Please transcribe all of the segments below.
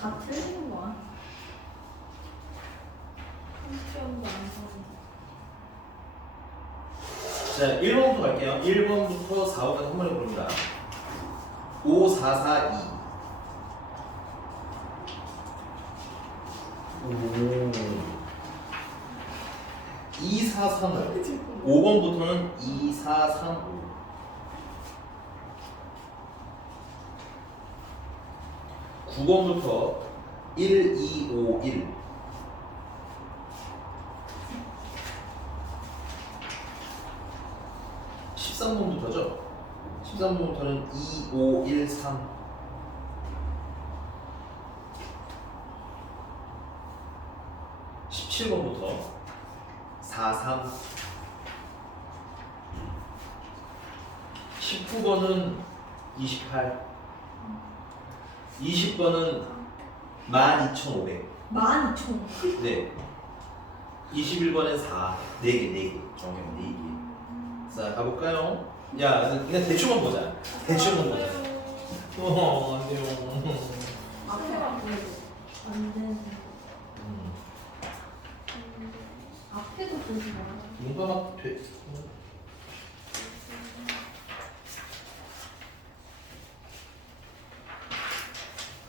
다 틀리는 거야. 시험도 안 사는. 자, 1번부터 갈게요. 1번부터 4번까지 한 번에 부릅니다. 5, 4, 4, 2. 오. 2, 4, 3, 5. 5번부터는 2, 4, 3, 5. 9번부터 1, 2, 5, 1. 13번부터죠? 13번부터는 2, 5, 1, 3. 17번부터 4, 3. 19번은 28. 20번은 12,500. 12,000원. 네. 21번엔 4. 4개. 정답 4개. 자, 가볼까요? 야, 그냥 대충만 보자. 대충만 보자. 안 돼요. 앞에가 보여줘. 안 되는. 앞에도 보지 마. 뭔가 막 돼.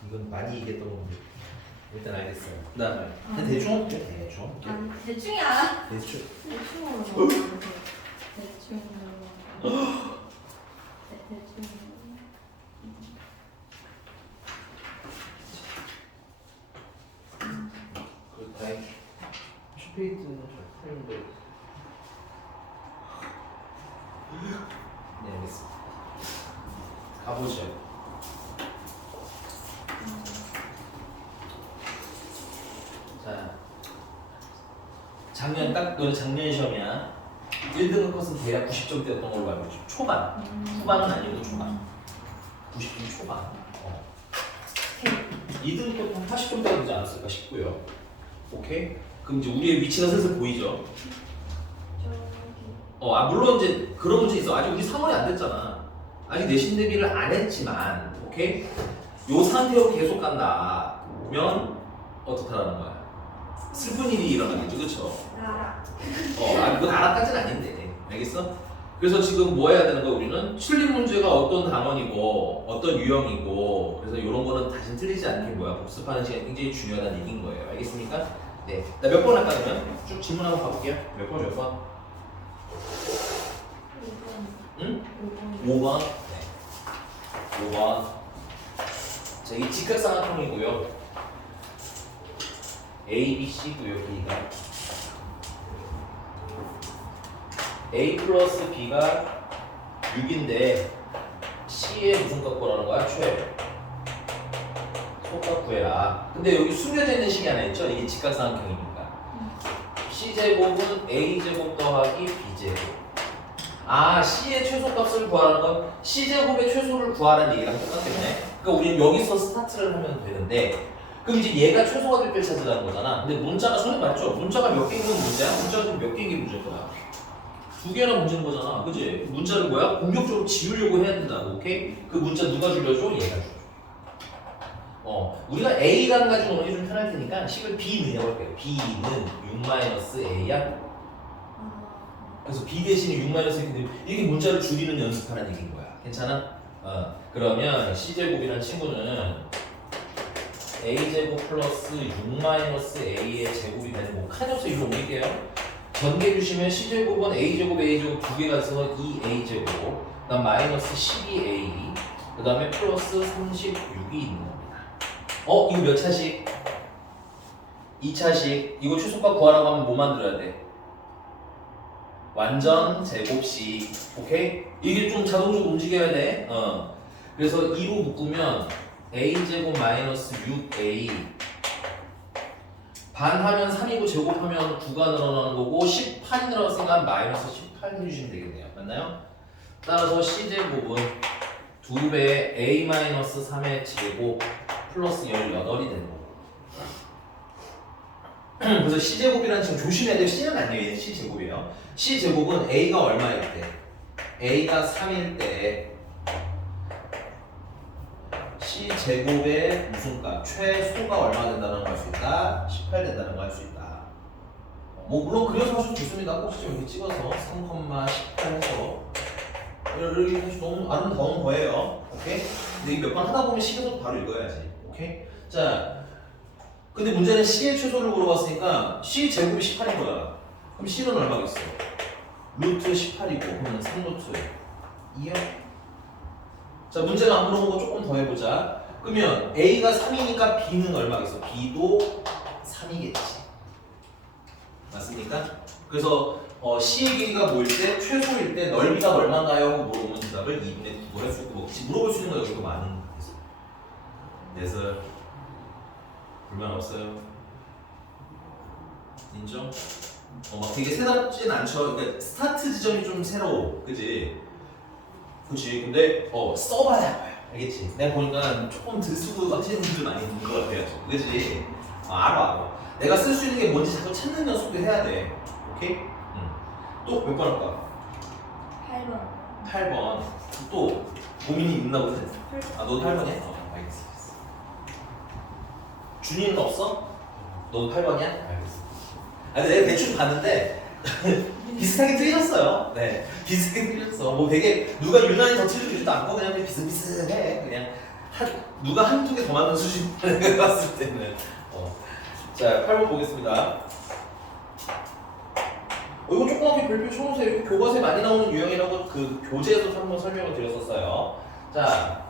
이건 많이 얘기했던 건데 일단 알겠어요. 그다음에 그냥 대충 할게. 대충. 아니, 대충이 알아. 대충. 대충으로 넣어. 대충으로. 대충으로. 그 다행. 슈페이트는 잘 풀는데. 네, 알겠습니다. 가보죠. 자, 작년 딱 너는 작년 시험이야. 1등급 컷은 대략 90점대였던 걸로 알고 있죠. 초반. 후반은 아니고 초반. 90점 초반. 2등급 한 80점대가 되지 않았을까 싶고요. 오케이? 그럼 이제 우리의 위치가 슬슬 보이죠? 물론 이제 그런 문제 있어. 아직 우리 3월이 안 됐잖아. 아직 내신 대비를 안 했지만, 오케이? 요 상태로 계속 간다면 어떻다라는 거야? 슬픈 일이 일어나겠죠, 그쵸? 알아. 그건 알아까지는 아닌데, 알겠어? 그래서 지금 뭐 해야 되는 거야, 우리는? 틀린 문제가 어떤 단원이고, 어떤 유형이고, 그래서 이런 거는 다시 틀리지 않게 복습하는 시간이 굉장히 중요하다는 얘기인 거예요. 알겠습니까? 네. 나 몇 번 할까, 그러면? 쭉 질문 한번 가볼게요. 몇 번? 5번. 응? 5번. 5번. 네. 5번. 자, 이 직각삼각형이고요. A, B, C고요, B가. A 플러스 B가 6인데 C의 무슨 값 구하라는 거야? 최. 소값 구해라. 근데 여기 숨겨져 있는 식이 하나 있죠? 이게 직각삼각형이니까. C제곱은 A제곱 더하기 B제곱. C의 최소값을 구하라는 건 C제곱의 최소를 구하라는 얘기랑 똑같겠네. 그러니까 우리는 여기서 스타트를 하면 되는데 그럼 이제 얘가 최소가 될 때 찾으라는 거잖아. 근데 문자가 손에 맞죠? 문자가 몇 개인 건 문제야? 문자가 지금 몇 개인 게 문제인 거야? 2개나 문제인 거잖아. 그치? 문자를 뭐야? 공격적으로 지우려고 해야 된다고. 오케이? 그 문자 누가 줄여줘? 얘가 줄여줘. 우리가 A라는 가지고 오는 게 좀 편할 테니까 식을 B 넣냐고 할게요. B는 6-A야? 그래서 B 대신에 6-A인데 이렇게 문자를 줄이는 연습하는 얘기인 거야. 괜찮아? 그러면 C제곱이라는 친구는 A제곱 플러스 6-A의 제곱이 되는 거 칸에서 일로 옮길게요. 전개 주시면 C제곱은 A제곱 두 개가 있어서 2A제곱 그 다음 마이너스 12A 그 다음에 플러스 36이 있는 겁니다. 이거 몇 차식? 2차식. 이거 최소값 구하라고 하면 뭐 만들어야 돼? 완전 제곱식. 오케이? 이게 좀 자동적으로 움직여야 돼. 그래서 2로 묶으면 A제곱 마이너스 6A 반하면 3이고 제곱하면 9가 늘어나는 거고 18이 늘어났으니까 마이너스 18 해주시면 되겠네요. 맞나요? 따라서 C제곱은 2배 A 마이너스 3의 제곱 플러스 18이 되는 거고 그래서 C제곱이라는 지금 조심해야 돼요. C는 아니에요. 얘는 C제곱이에요. C제곱은 A가 얼마일 때? A가 3일 때 C제곱의 무슨 값? 최소가 얼마 된다는 걸 알 수 있다? 18 된다는 걸 알 수 있다. 뭐 물론 그려서 하셔도 좋습니다. 꼭 좀 이렇게 찍어서 3,18 해서 이렇게 해서 너무 아름다운 거예요. 오케이? 근데 이 몇 번 하다 보면 C에서도 바로 읽어야지. 오케이? 자, 근데 문제는 C의 최소를 물어봤으니까 C 제곱이 18인 거야. 그럼 C는 얼마겠어? 루트 18이고 그러면 3루트 2요? 자, 문제는 안 물어본 거 조금 더 해보자. 그러면 A가 3이니까 B는 얼마겠어? B도 3이겠지. 맞습니까? 그래서 C의 길이가 뭐일 때? 최소일 때 넓이가 얼마인가요? 하고 물어보면 대답을 2분의 9를 할 수 있고 물어볼 수 있는 거 여기도 많은 그래서 불만 없어요? 인정? 막 되게 새롭진 않죠? 그러니까 스타트 지점이 좀 새로워 그지? 그치 근데 써봐야 봐요 알겠지? 내가 보니까 조금 들쓰고 하시는 분들 많이 있는 것 같아요 그지? 알아 내가 쓸 수 있는 게 뭔지 자꾸 찾는 연습도 해야 돼 오케이? 또 몇 번 할까? 8번. 8번 또 고민이 있나 보네 너도 8번이야? 알겠어 준이는 없어? 너도 8번이야? 알겠어 근데 내가 대충 봤는데 비슷하게 틀렸어요. 네, 비슷하게 틀렸어. 뭐 되게 누가 유난히 더 틀리지도 않고 그냥 비슷비슷해. 그냥 누가 한두 개 더 맞는 수준 내가 봤을 때는. 자, 8번 보겠습니다. 이거 조그맣게 별표 쳐놓으세요. 이거 교과서에 많이 나오는 유형이라고 그 교재에서도 한번 설명을 드렸었어요. 자,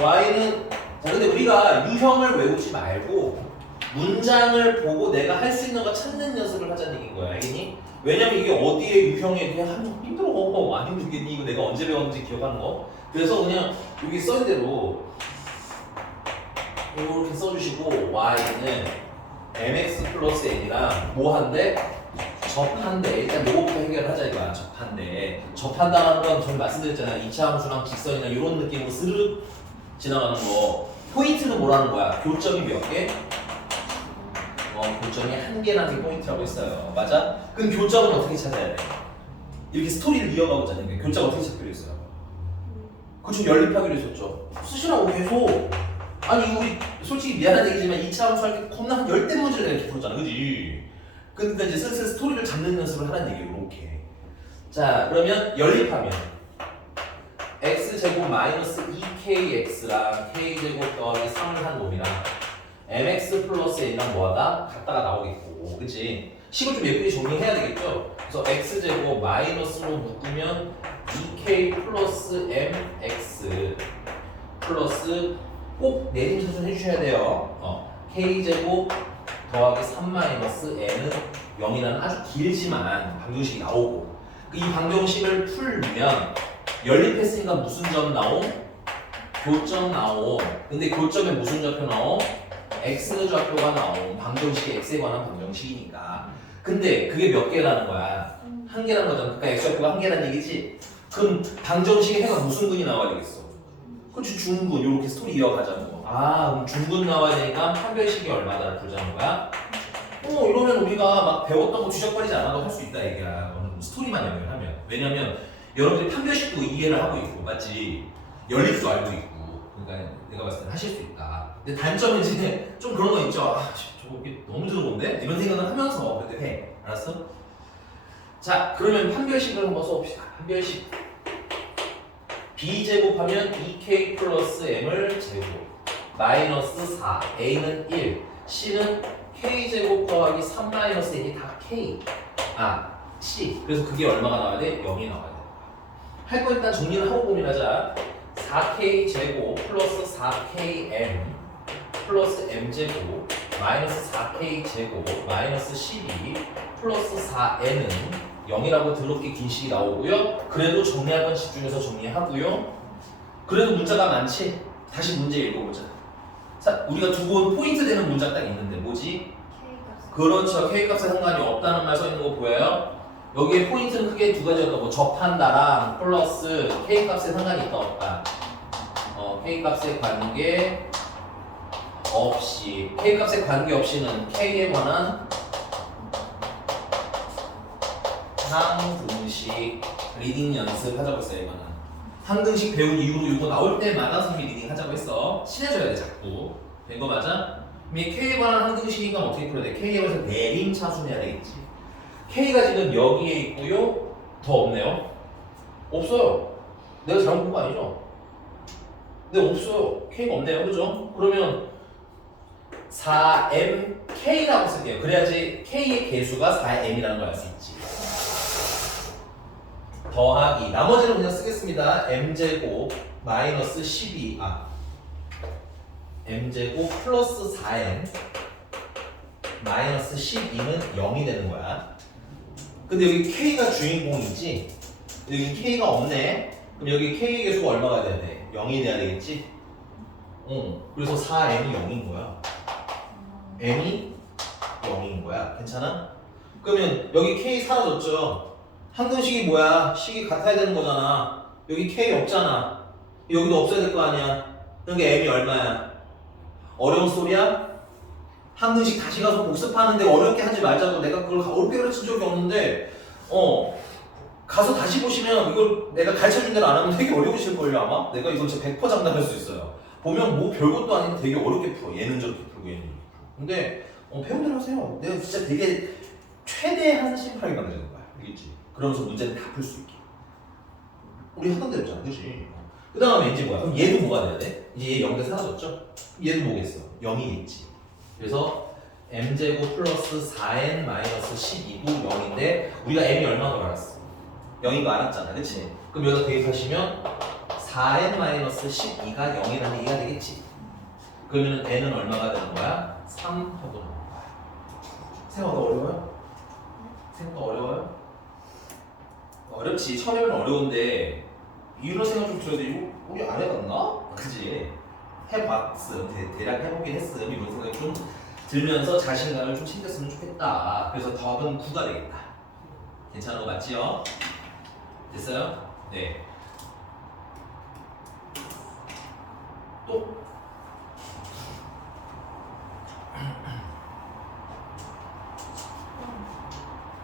y는 자 근데 우리가 유형을 외우지 말고 문장을 보고 내가 할 수 있는 거 찾는 연습을 하자는 얘기인 거야. 알겠니? 왜냐면 이게 어디에 유형에 그냥 하면 힘들어. 안 힘들겠니? 이거 내가 언제 배웠는지 기억하는 거. 그래서 그냥 여기 써있는 대로 이렇게 써주시고 y는 mx 플러스 n이랑 뭐 한대? 접한대. 일단 요거부터 해결하자 이거야. 접한대. 접한다는 건 저는 말씀드렸잖아요. 2차 함수랑 직선이나 이런 느낌으로 스르륵 지나가는 거. 포인트는 뭐라는 거야? 교점이 몇 개? 교점이 한 개라는 게 포인트라고 했어요. 맞아? 그럼 교점은 어떻게 찾아야 돼? 이렇게 스토리를 이어가고 자는 게 교점 어떻게 찾기로 했어요? 그쵸, 연립하기로 했었죠. 쓰시라고 계속. 아니 우리 솔직히 미안한 얘기지만 2차 함수 할 때 겁나 한 10대 문제를 내가 이렇게 풀었잖아. 그지? 근데 이제 슬슬 스토리를 잡는 연습을 하라는 얘기예요. 이렇게. 자, 그러면 연립하면 x제곱 마이너스 2kx랑 k제곱 더하기 3을 한 놈이랑 mx 플러스 n이랑 뭐하다? 같다가 나오겠고 그치? 식을 좀 예쁘게 정리해야 되겠죠? 그래서 x제곱 마이너스로 묶으면 2k 플러스 mx 플러스 꼭 내림 사선 해주셔야 돼요. k제곱 더하기 3 마이너스 n은 0이라는 아주 길지만 방정식이 나오고 이 방정식을 풀면 연립했으니까 무슨 점 나옴? 교점 나옴. 근데 교점에 무슨 좌표 나옴? x 좌표가 나옴. 방정식이 x에 관한 방정식이니까. 근데 그게 몇 개라는 거야? 한 개라는 거잖아. 그러니까 x 좌표가 한 개라는 얘기지? 그럼 방정식의 해가 무슨 근이 나와야 되겠어? 그렇지, 중근. 요렇게 스토리 이어가자고. 그럼 중근 나와야 되니까 판별식이 얼마다를 부르자는 거야? 이러면 우리가 막 배웠던 거 뒤적거리지 않아도 할 수 있다 얘기야. 스토리만 연결하면. 왜냐면 여러분들이 판별식도 이해를 하고 있고, 맞지? 연립도 알고 있고. 그러니까 내가 봤을 때 하실 수 있다. 근데 단점은 이제 좀 그런 거 있죠. 저거 이게 너무 들어본데? 이런 생각을 하면서 그래도 해. 알았어? 자, 그러면 판별식을 한번 써봅시다. 판별식. b제곱하면 2k 플러스 m을 제곱 마이너스 4 a는 1 c는 k제곱 더하기 3 마이너스 n이 다 k c 그래서 그게 얼마가 나와야 돼? 0이 나와야 돼. 할 거 일단 정리를 하고 고민하자. 4k 제곱 플러스 4km 플러스 m제곱 마이너스 4k 제곱 마이너스 12 플러스 4n은 0이라고 더럽게 긴 식이 나오고요. 그래도 정리할 건 집중해서 정리하고요. 그래도 문자가 많지? 다시 문제 읽어보자. 자, 우리가 두고 온 포인트 되는 문자 딱 있는데 뭐지? K값. 그렇죠. K값에 상관이 없다는 말 써 있는 거 보여요? 여기에 포인트는 크게 두 가지였다. 뭐 접한다랑 플러스 K값에 상관이 있다 없다. K값에 관계 없이 K값에 관계 없이는 K에 관한 상등식 리딩 연습 하자고 했어요. 이거는 상등식 배운 이후로 이거 나올 때마다 선생님이 리딩 하자고 했어. 친해져야 돼 자꾸. 된 거 맞아? 그럼 이 K에 관한 상등식이니까 어떻게 풀어야 돼? K에 관해서 내림 차순해야 되겠지. K가 지금 여기에 있고요. 더 없네요. 없어요. 내가 잘못 본 거 아니죠? 네, 없어요. K가 없네요. 그죠? 그러면 4mK라고 쓸게요. 그래야지 K의 개수가 4m이라는 걸 알 수 있지. 더하기. 나머지는 그냥 쓰겠습니다. m제곱 마이너스 12. m제곱 플러스 4m 마이너스 12는 0이 되는 거야. 근데 여기 K가 주인공이지? 여기 K가 없네? 그럼 여기 K의 개수가 얼마가 돼야 돼? 0이 돼야 되겠지? 그래서 4m이 0인 거야. m이 0인 거야. 괜찮아? 그러면 여기 K 사라졌죠? 항등식이 뭐야? 식이 같아야 되는 거잖아. 여기 K 없잖아. 여기도 없어야 될 거 아니야. 그러니까 m이 얼마야? 어려운 소리야? 항등식 다시 가서 복습하는데 어렵게 하지 말자고 내가 그걸 어렵게 가르친 적이 없는데 가서 다시 보시면 이걸 내가 가르쳐준 대로 안 하면 되게 어려우실걸요 아마? 내가 이걸 진짜 100% 장담할 수 있어요. 보면 뭐 별것도 아닌데 되게 어렵게 풀어. 얘는 저렇게 풀고 얘는 저렇게 풀고. 근데 배운 대로 하세요. 내가 진짜 되게 최대한 심플하게 만들는 거야. 알겠지? 그러면서 문제는 다 풀 수 있게. 우리 하던 대로잖아. 그치? 그 다음에 이제 뭐야? 그럼 얘도 뭐가 돼야 돼? 이제 얘 0대 사라졌죠? 얘도 뭐겠어? 0이겠지. 그래서 m제곱 플러스 4n 마이너스 12도 0인데 우리가 m이 얼마나 걸 알았어? 0인 거 알았잖아. 그치? 그럼 여기다 대입하시면 4n 마이너스 12가 0이라는 얘기가 되겠지. 그러면 n은 얼마가 되는 거야? 3 하고 나오는 거야. 생각보다 어려워요? 생각보다 어려워요? 어렵지. 처음 해보면 어려운데 이유로 생각 좀 들어야 돼. 이거 우리 안 해봤나? 그치? 해봤음. 대략 해보긴 했음. 이런 생각이 좀 들면서 자신감을 좀 챙겼으면 좋겠다. 그래서 답은 9가 되겠다. 괜찮은 거 맞지요? 됐어요? 네. 또? 음.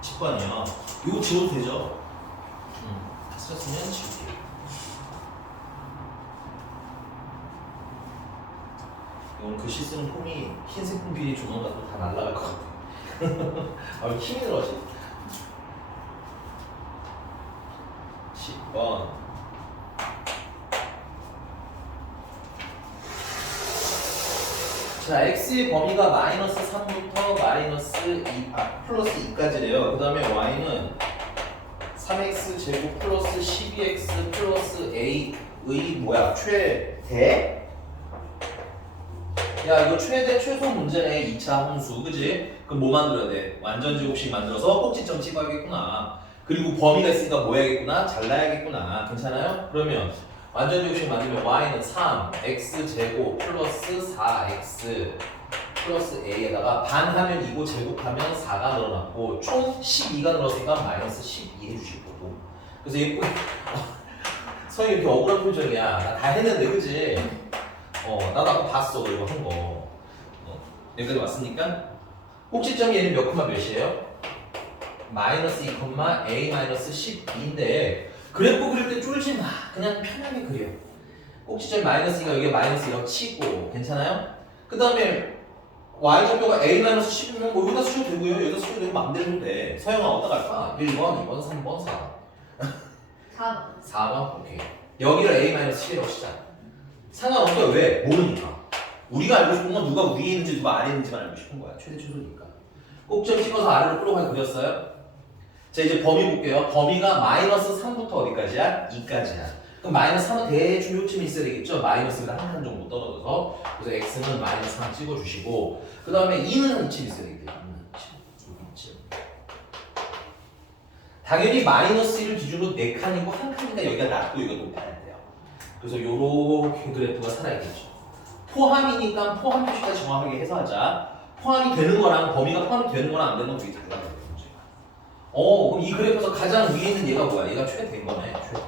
10번이요. 이거 지워도 되죠? 다 썼으면 지울게요. 오늘 글씨 쓰는 폼이 흰색 폼필이 조만간 또 다 날아갈 것 같아. 아, 왜 힘이 들어가지? 10번. 자, x의 범위가 마이너스 3부터 마이너스 2, 플러스 2까지래요. 그 다음에 y는 3x 제곱 플러스 12x 플러스 a의 뭐야? 최대? 야, 이거 최대 최소 문제네. 2차 함수, 그지? 그럼 뭐 만들어야 돼? 완전 제곱식 만들어서 꼭지점 찍어야겠구나. 그리고 범위가 있으니까 뭐 해야겠구나? 잘라야겠구나. 괜찮아요? 그러면 완전 제곱식 만들면 y는 3x 제곱 플러스 4x 플러스 a에다가 반하면 2고 제곱하면 4가 늘어났고 총 12가 늘었으니까 마이너스 12 해주실 거고. 그래서 예쁘게 선생님 이렇게 억울한 표정이야. 나 다 했는데, 그지? 나도 아까 봤어. 이거 한 거. 여기까지 왔으니까 꼭지점이 얘는 몇 콤마 몇이에요? 마이너스 2, a 마이너스 12인데 그래프 그릴 때 쫄지 마. 그냥 편하게 그려. 꼭지점 마이너스 2가 여기 마이너스 2라고 치고. 괜찮아요? 그 다음에 y좌표가 a 마이너스 10이면 뭐 여기다 쓰셔도 되고요. 여기다 쓰셔도 되고 마음대로 해도 돼. 서영아 어디다 갈까? 1번, 2번, 3번, 4번. 4번. 4번? 오케이. 여기를 a 마이너스 10이라고 치자. 상관없어요. 왜? 모르니까. 우리가 알고 싶은 건 누가 위에 있는지 누가 아래 있는지만 알고 싶은 거야. 최대 최소니까. 꼭지점 찍어서 아래로 끌어가게 그렸어요? 자, 이제 범위 볼게요. 범위가 마이너스 3부터 어디까지야? 2까지야. 그럼 마이너스 3은 대충 요쯤에 있어야 되겠죠? 마이너스가 한 칸 정도 떨어져서. 그래서 x는 마이너스 3 찍어주시고 그 다음에 2는 한 이쯤 있어야 되겠죠? 2는 이쯤. 당연히 마이너스 1을 기준으로 4칸이고 한 칸이니까 여기가 낮고 여기가 높아야 돼요. 그래서 요렇게 그래프가 살아있겠죠. 포함이니까 포함 표시까지 정확하게 해서 하자. 포함이 되는 거랑 범위가 포함이 되는 거랑 안 되는 건 되게 달라요. 문제가. 그럼 이 그래프에서 가장 위에 있는 얘가 뭐야? 얘가 최대인 거네. 최대.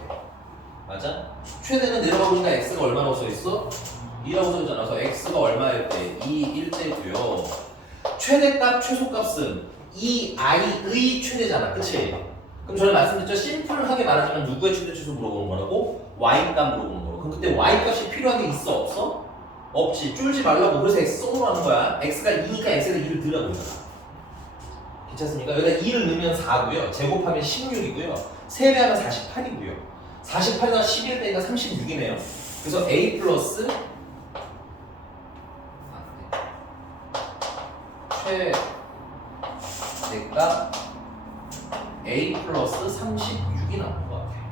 맞아? 최대는 내려가 보니까 x가 얼마라고 써있어? 2라고 써있잖아. 그래서 x가 얼마일 때? 2, 1대고요. 최대값, 최소값은 이 i의 최대잖아. 그치? 그럼 저는 말씀드렸죠. 심플하게 말하자면 누구의 최대 최소 물어보는 거라고? y 값 물어보는 거라고. 그럼 그때 y 값이 필요한 게 있어 없어? 없지. 쫄지 말라고. 그래서 x 썸으로 하는 거야. x가 2니까 x에다 2를 넣으라고 있잖아. 괜찮습니까? 여기다 2를 넣으면 4고요. 제곱하면 16이고요. 3배하면 48이고요. 48에다 11 빼니까 36이네요. 그래서 a 플러스 최대값 a 플러스 36이 나오는 것 같아요.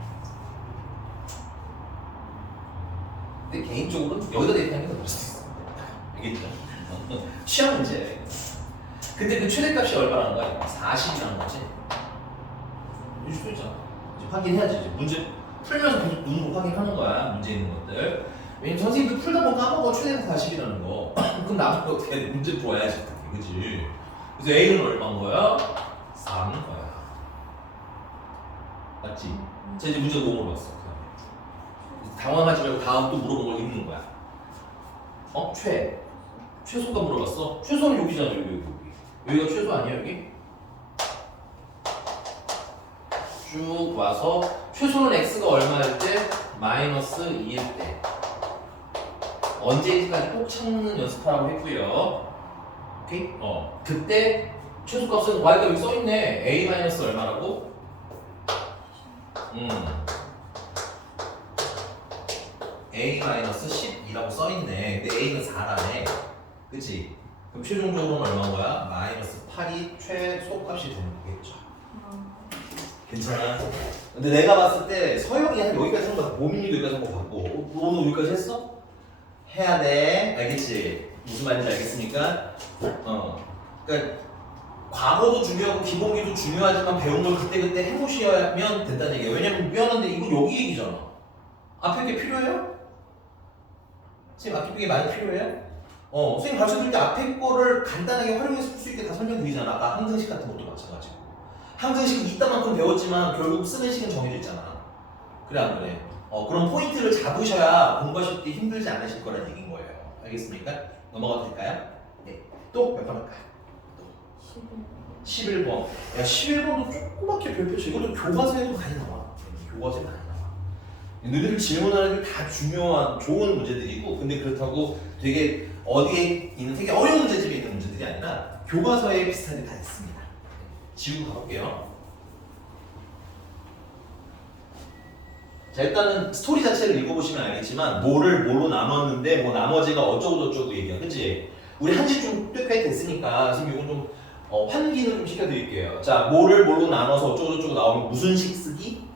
근데 개인적으로는 여기다 대입하는 게 더 멋있어. 알겠죠? 취향 문제예요. 근데 그 최대값이 얼마라는 거야? 40이라는 거지. 일 수도 있잖아. 이제 확인해야지. 이제 문제 풀면서 계속 눈으로 확인하는 거야. 문제 있는 것들. 왜냐면 선생님도 풀다 보면 까먹어. 최대값 40이라는 거. 그럼 나도 어떻게 해야 돼? 문제 보아야지. 그치? 그래서 A는 얼마인 거야? 4인 거야. 맞지? 자, 이제 문제가 너무 물어봤어. 당황하지 말고 다음 또 물어본 걸 읽는 거야. 최소가 물어봤어? 최소는 여기잖아. 여기. 여기가 최소 아니야, 여기? 쭉 와서 최소는 x가 얼마일 때? 마이너스 2일 때. 언제인지까지 꼭 찾는 연습하라고 했고요. 오케이? 그때 최소값은 y가 여기 써있네. a 마이너스 얼마라고? a 마이너스 12라고 써있네. 근데 a는 4라네. 그치? 그럼 최종적으로는 얼마인 거야? 마이너스 8이 최소값이 되는 거겠죠. 괜찮아? 근데 내가 봤을 때 서영이 한 여기까지 한 거, 보민이도 여기까지 한 거 같고, 너는 여기까지 했어? 해야 돼. 알겠지? 무슨 말인지 알겠습니까? 그러니까 과거도 중요하고 기본기도 중요하지만 배운 걸 그때그때 해보시면 된다는 얘기예요. 왜냐면 미안한데 이거 여기 얘기잖아. 앞에 게 필요해요? 선생님 앞에 게 많이 필요해요? 선생님 가르쳐줄 때 앞에 거를 간단하게 활용해서 풀 수 있게 다 설명드리잖아. 아까 항등식 같은 것도 마찬가지고. 항등식은 이따만큼 배웠지만 결국 쓰는 식은 정해져 있잖아. 그래 안 그래? 그런 포인트를 잡으셔야 공부하실 때 힘들지 않으실 거라는 얘기인 거예요. 알겠습니까? 넘어가도 될까요? 네. 또 몇 번 할까요? 11번. 야, 11번도 조그맣게 별표쳐. 이것도 교과서에도 많이 나와. 교과서에 많이 나와. 너희들 질문하는 게 다 중요한, 좋은 문제들이고, 근데 그렇다고 되게 어디에 있는 되게 어려운 문제집에 있는 문제들이 아니라 교과서에 비슷한 게 다 있습니다. 지우고 가볼게요. 자, 일단은 스토리 자체를 읽어보시면 알겠지만 뭐를 뭘로 나눴는데 뭐 나머지가 어쩌고저쩌고 얘기야. 그치? 우리 한지 좀 꽤 됐으니까 지금 이건 좀 환기는 좀 시켜드릴게요. 자, 뭐를 뭘로 나눠서 어쩌고저쩌고 나오면 무슨 식 쓰기?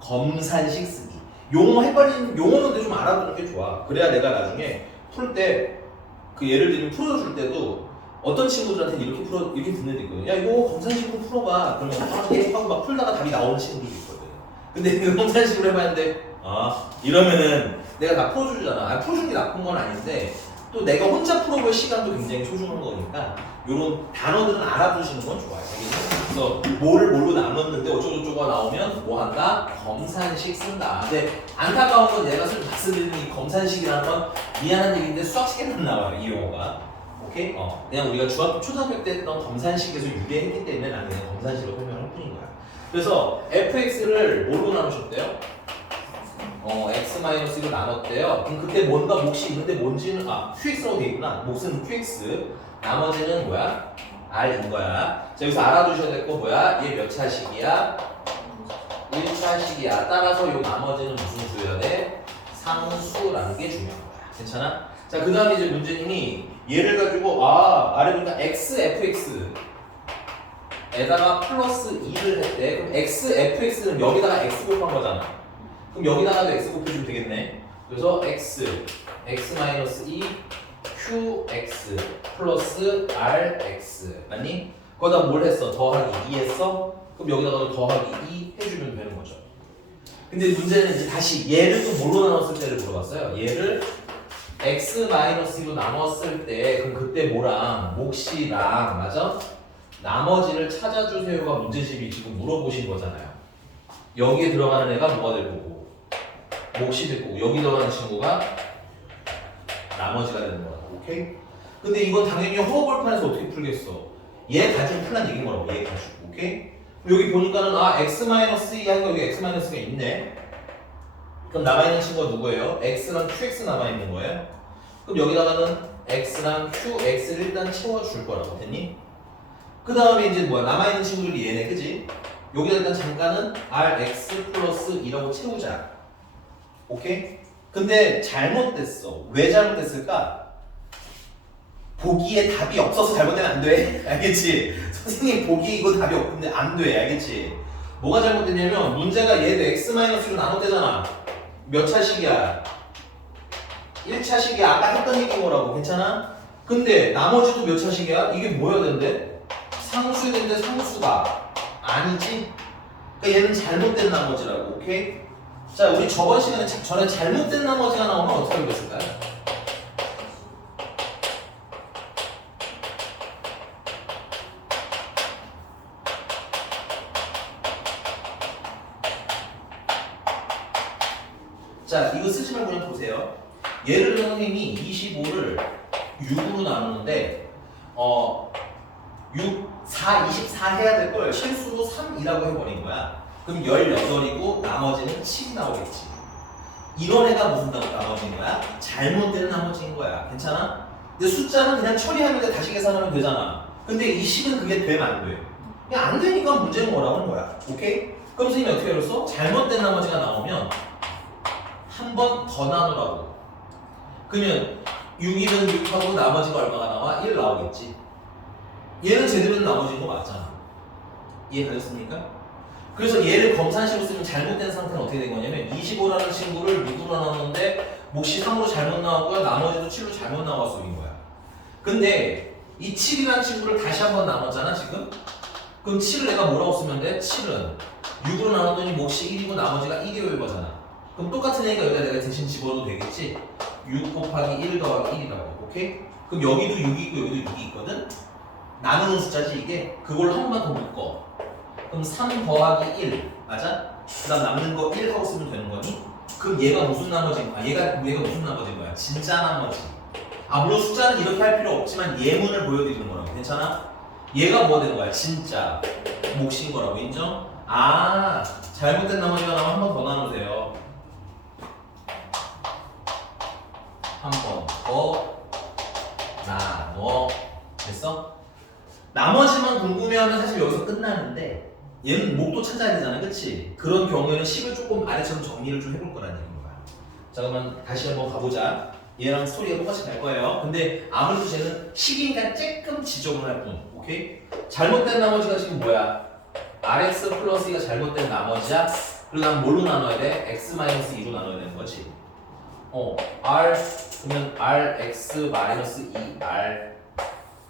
검산식 쓰기. 용어 헷갈리는 용어는 근데 좀 알아두는 게 좋아. 그래야 내가 나중에 풀 때 그 예를 들면 풀어줄 때도 어떤 친구들한테 이렇게 듣는 데 있거든. 야, 이거 검산식으로 풀어봐. 그러면 하고 막 풀다가 답이 나오는 친구들이 있거든. 근데 그 검산식으로 해봤는데 이러면은 내가 다 풀어주잖아. 풀어주는 게 나쁜 건 아닌데 또 내가 혼자 풀어볼 시간도 굉장히 소중한 거니까 이런 단어들은 알아두시는 건 좋아요. 그래서 뭐를 뭘로 나눴는데 어쩌고저쩌고가 나오면 뭐 한다? 검산식 쓴다. 근데 안타까운 건 내가 말씀드리는 이 검산식이라는 건 미안한 얘기인데 수학식에만 나와요. 이 용어가. 오케이? 그냥 우리가 중학교, 초등학교 때 했던 검산식에서 유래했기 때문에 나는 그냥 검산식으로 설명할 뿐인 거야. 그래서 fx를 뭘로 나누셨대요? x-1로 나눴대요. 그럼 그때 뭔가 몫이 있는데 뭔지는 qx라고 돼 있구나. 몫은 qx. 나머지는 뭐야? r인 거야. 자, 여기서 알아두셔야 될 거 뭐야? 얘 몇 차식이야? 1차식이야. 따라서 요 나머지는 무슨 수여야 돼? 상수라는 게 중요한 거야. 괜찮아? 자, 그 다음에 이제 문제님이 얘를 가지고 아래 보니까 x, fx 에다가 플러스 2를 했대. 그럼 x, fx는 여기다가 x 곱한 거잖아. 그럼 여기다가도 x 곱해주면 되겠네. 그래서 x, x-2, qx 플러스 rx 맞니? 거기다 뭘 했어? 더하기 2 했어? 그럼 여기다가 더하기 2 해주면 되는 거죠. 근데 문제는 이제 다시 얘를 또 뭘로 나눴을 때를 물어봤어요. 얘를 x-2로 나눴을 때 그럼 그때 뭐랑 몫이랑 맞아? 나머지를 찾아주세요가 문제집이 지금 물어보신 거잖아요. 여기에 들어가는 애가 뭐가 될 거고 몫이 될 거고 여기 들어가는 친구가 나머지가 되는 거라고. 오케이? 근데 이건 당연히 허허벌판에서 어떻게 풀겠어? 얘 가지고 풀란 얘기인 거라고. 얘 가지고. 오케이? 여기 보니까는 x-2 하니까 여기 x-가 있네. 그럼 남아있는 친구가 누구예요? x랑 qx 남아있는 거예요. 그럼 여기다가는 x랑 qx를 일단 채워줄 거라고. 됐니? 그 다음에 이제 뭐야? 남아있는 친구들이 얘네, 그지? 여기다 일단 잠깐은 rx 플러스 2라고 채우자. 오케이? 근데 잘못됐어. 왜 잘못됐을까? 보기에 답이 없어서 잘못되면 안 돼. 알겠지? 선생님 보기에 이거 답이 없는데 안 돼. 알겠지? 뭐가 잘못됐냐면 문제가 얘도 x-로 나눴대잖아. 몇 차식이야? 1차식이야. 아까 했던 얘기인 거라고. 괜찮아? 근데 나머지도 몇 차식이야? 이게 뭐여야 되는데? 상수여야 되는데 상수가 아니지? 그러니까 얘는 잘못된 나머지라고. 오케이? 자, 우리 저번 시간에 전에 잘못된 나머지가 나오면 어떻게 하면 됐을까요? 자, 이거 쓰지 말고 그냥 보세요. 예를 들어 선생님이 25를 6으로 나누는데 24 해야 될 걸 실수로 3이라고 해버린 거야. 그럼 18이고 나머지는 7이 나오겠지. 이런 애가 무슨 나머지인 거야? 잘못된 나머지인 거야. 괜찮아? 근데 숫자는 그냥 처리하면 돼. 다시 계산하면 되잖아. 근데 이 식은 그게 되면 안 돼. 그냥 안 되니까 문제는 뭐라는 거야. 오케이? 그럼 선생님이 어떻게 해줬어? 잘못된 나머지가 나오면 한 번 더 나누라고. 그러면 6이면 6하고 나머지가 얼마가 나와? 1 나오겠지. 얘는 제대로 된 나머지인 거 맞잖아. 이해가셨습니까? 그래서 얘를 검산식으로 쓰면 잘못된 상태는 어떻게 된 거냐면 25라는 친구를 6으로 나눴는데 몫이 3으로 잘못 나왔고요. 나머지도 7로 잘못 나왔어 인 거야. 근데 이 7이라는 친구를 다시 한 번 나눴잖아 지금? 그럼 7을 내가 뭐라고 쓰면 돼? 7은 6으로 나눴더니 몫이 1이고 나머지가 1이고 이거잖아. 그럼 똑같은 얘기가 여기다 내가 대신 집어넣어도 되겠지? 6 곱하기 1 더하기 1이라고. 오케이? 그럼 여기도 6이 있고 여기도 6이 있거든? 나누는 숫자지 이게. 그걸 한 번 더 묶어. 그럼 3 더하기 1 맞아? 그 다음 남는 거 1 하고 쓰면 되는 거니? 그럼 얘가 무슨 나머지인 거야? 얘가 무슨 나머지인 거야? 진짜 나머지. 물론 숫자는 이렇게 할 필요 없지만 예문을 보여드리는 거라고. 괜찮아? 얘가 뭐가 되는 거야? 진짜 몫인 거라고. 인정? 잘못된 나머지가 나오면 한 번 더 나누세요. 한 번 더 나눠. 됐어? 나머지만 궁금해하면 사실 여기서 끝나는데 얘는 목도 찾아야 되잖아. 그치? 그런 경우에는 식을 조금 아래처럼 정리를 좀 해볼 거라는 얘기인 거야. 자, 그러면 다시 한번 가보자. 얘랑 스토리가 똑같이 갈 거예요. 근데 아무래도 쟤는 식이니까 조금 지적을 할 뿐. 오케이? 잘못된 나머지가 지금 뭐야? rx 플러스 2가 잘못된 나머지야. 그리고 난 뭘로 나눠야 돼? x-2로 나눠야 되는 거지. r 그러면 rx-2r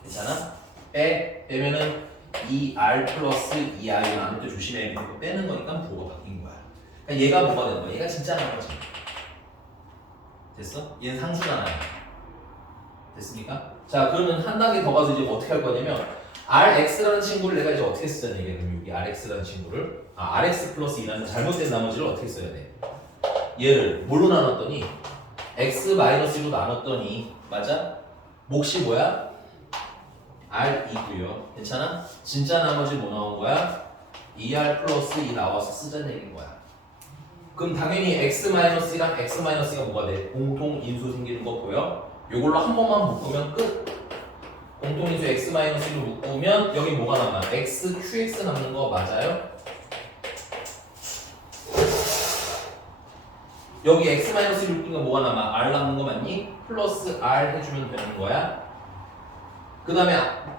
괜찮아? 빼면은 2r 플러스 2r이 나눌 때 조심해. 이거 빼는 거니까 보고가 바뀐 거야. 그러니까 얘가 뭐가 되는 거야? 얘가 진짜 나머지. 됐어? 얘는 상수잖아요. 됐습니까? 자, 그러면 한 단계 더 가서 이제 어떻게 할 거냐면 rx라는 친구를 내가 이제 어떻게 쓰자는 얘기야. 그럼 여기 rx라는 친구를 rx 플러스 2라는 잘못된 나머지를 어떻게 써야 돼? 얘를 뭘로 나눴더니 x-1로 나눴더니 맞아? 몫이 뭐야? r이고요. 괜찮아? 진짜 나머지 뭐 나온 거야? 2r 플러스 2 나와서 쓰자는 얘기인 거야. 그럼 당연히 x-1랑 x-가 뭐가 돼? 공통인수 생기는 거 보여? 요걸로 한 번만 묶으면 끝. 공통인수 x-로 묶으면 여기 뭐가 남아? x, qx 남는 거 맞아요? 여기 x-1을 묶으니까 뭐가 남아? r 남는 거 맞니? 플러스 r 해주면 되는 거야. 그 다음에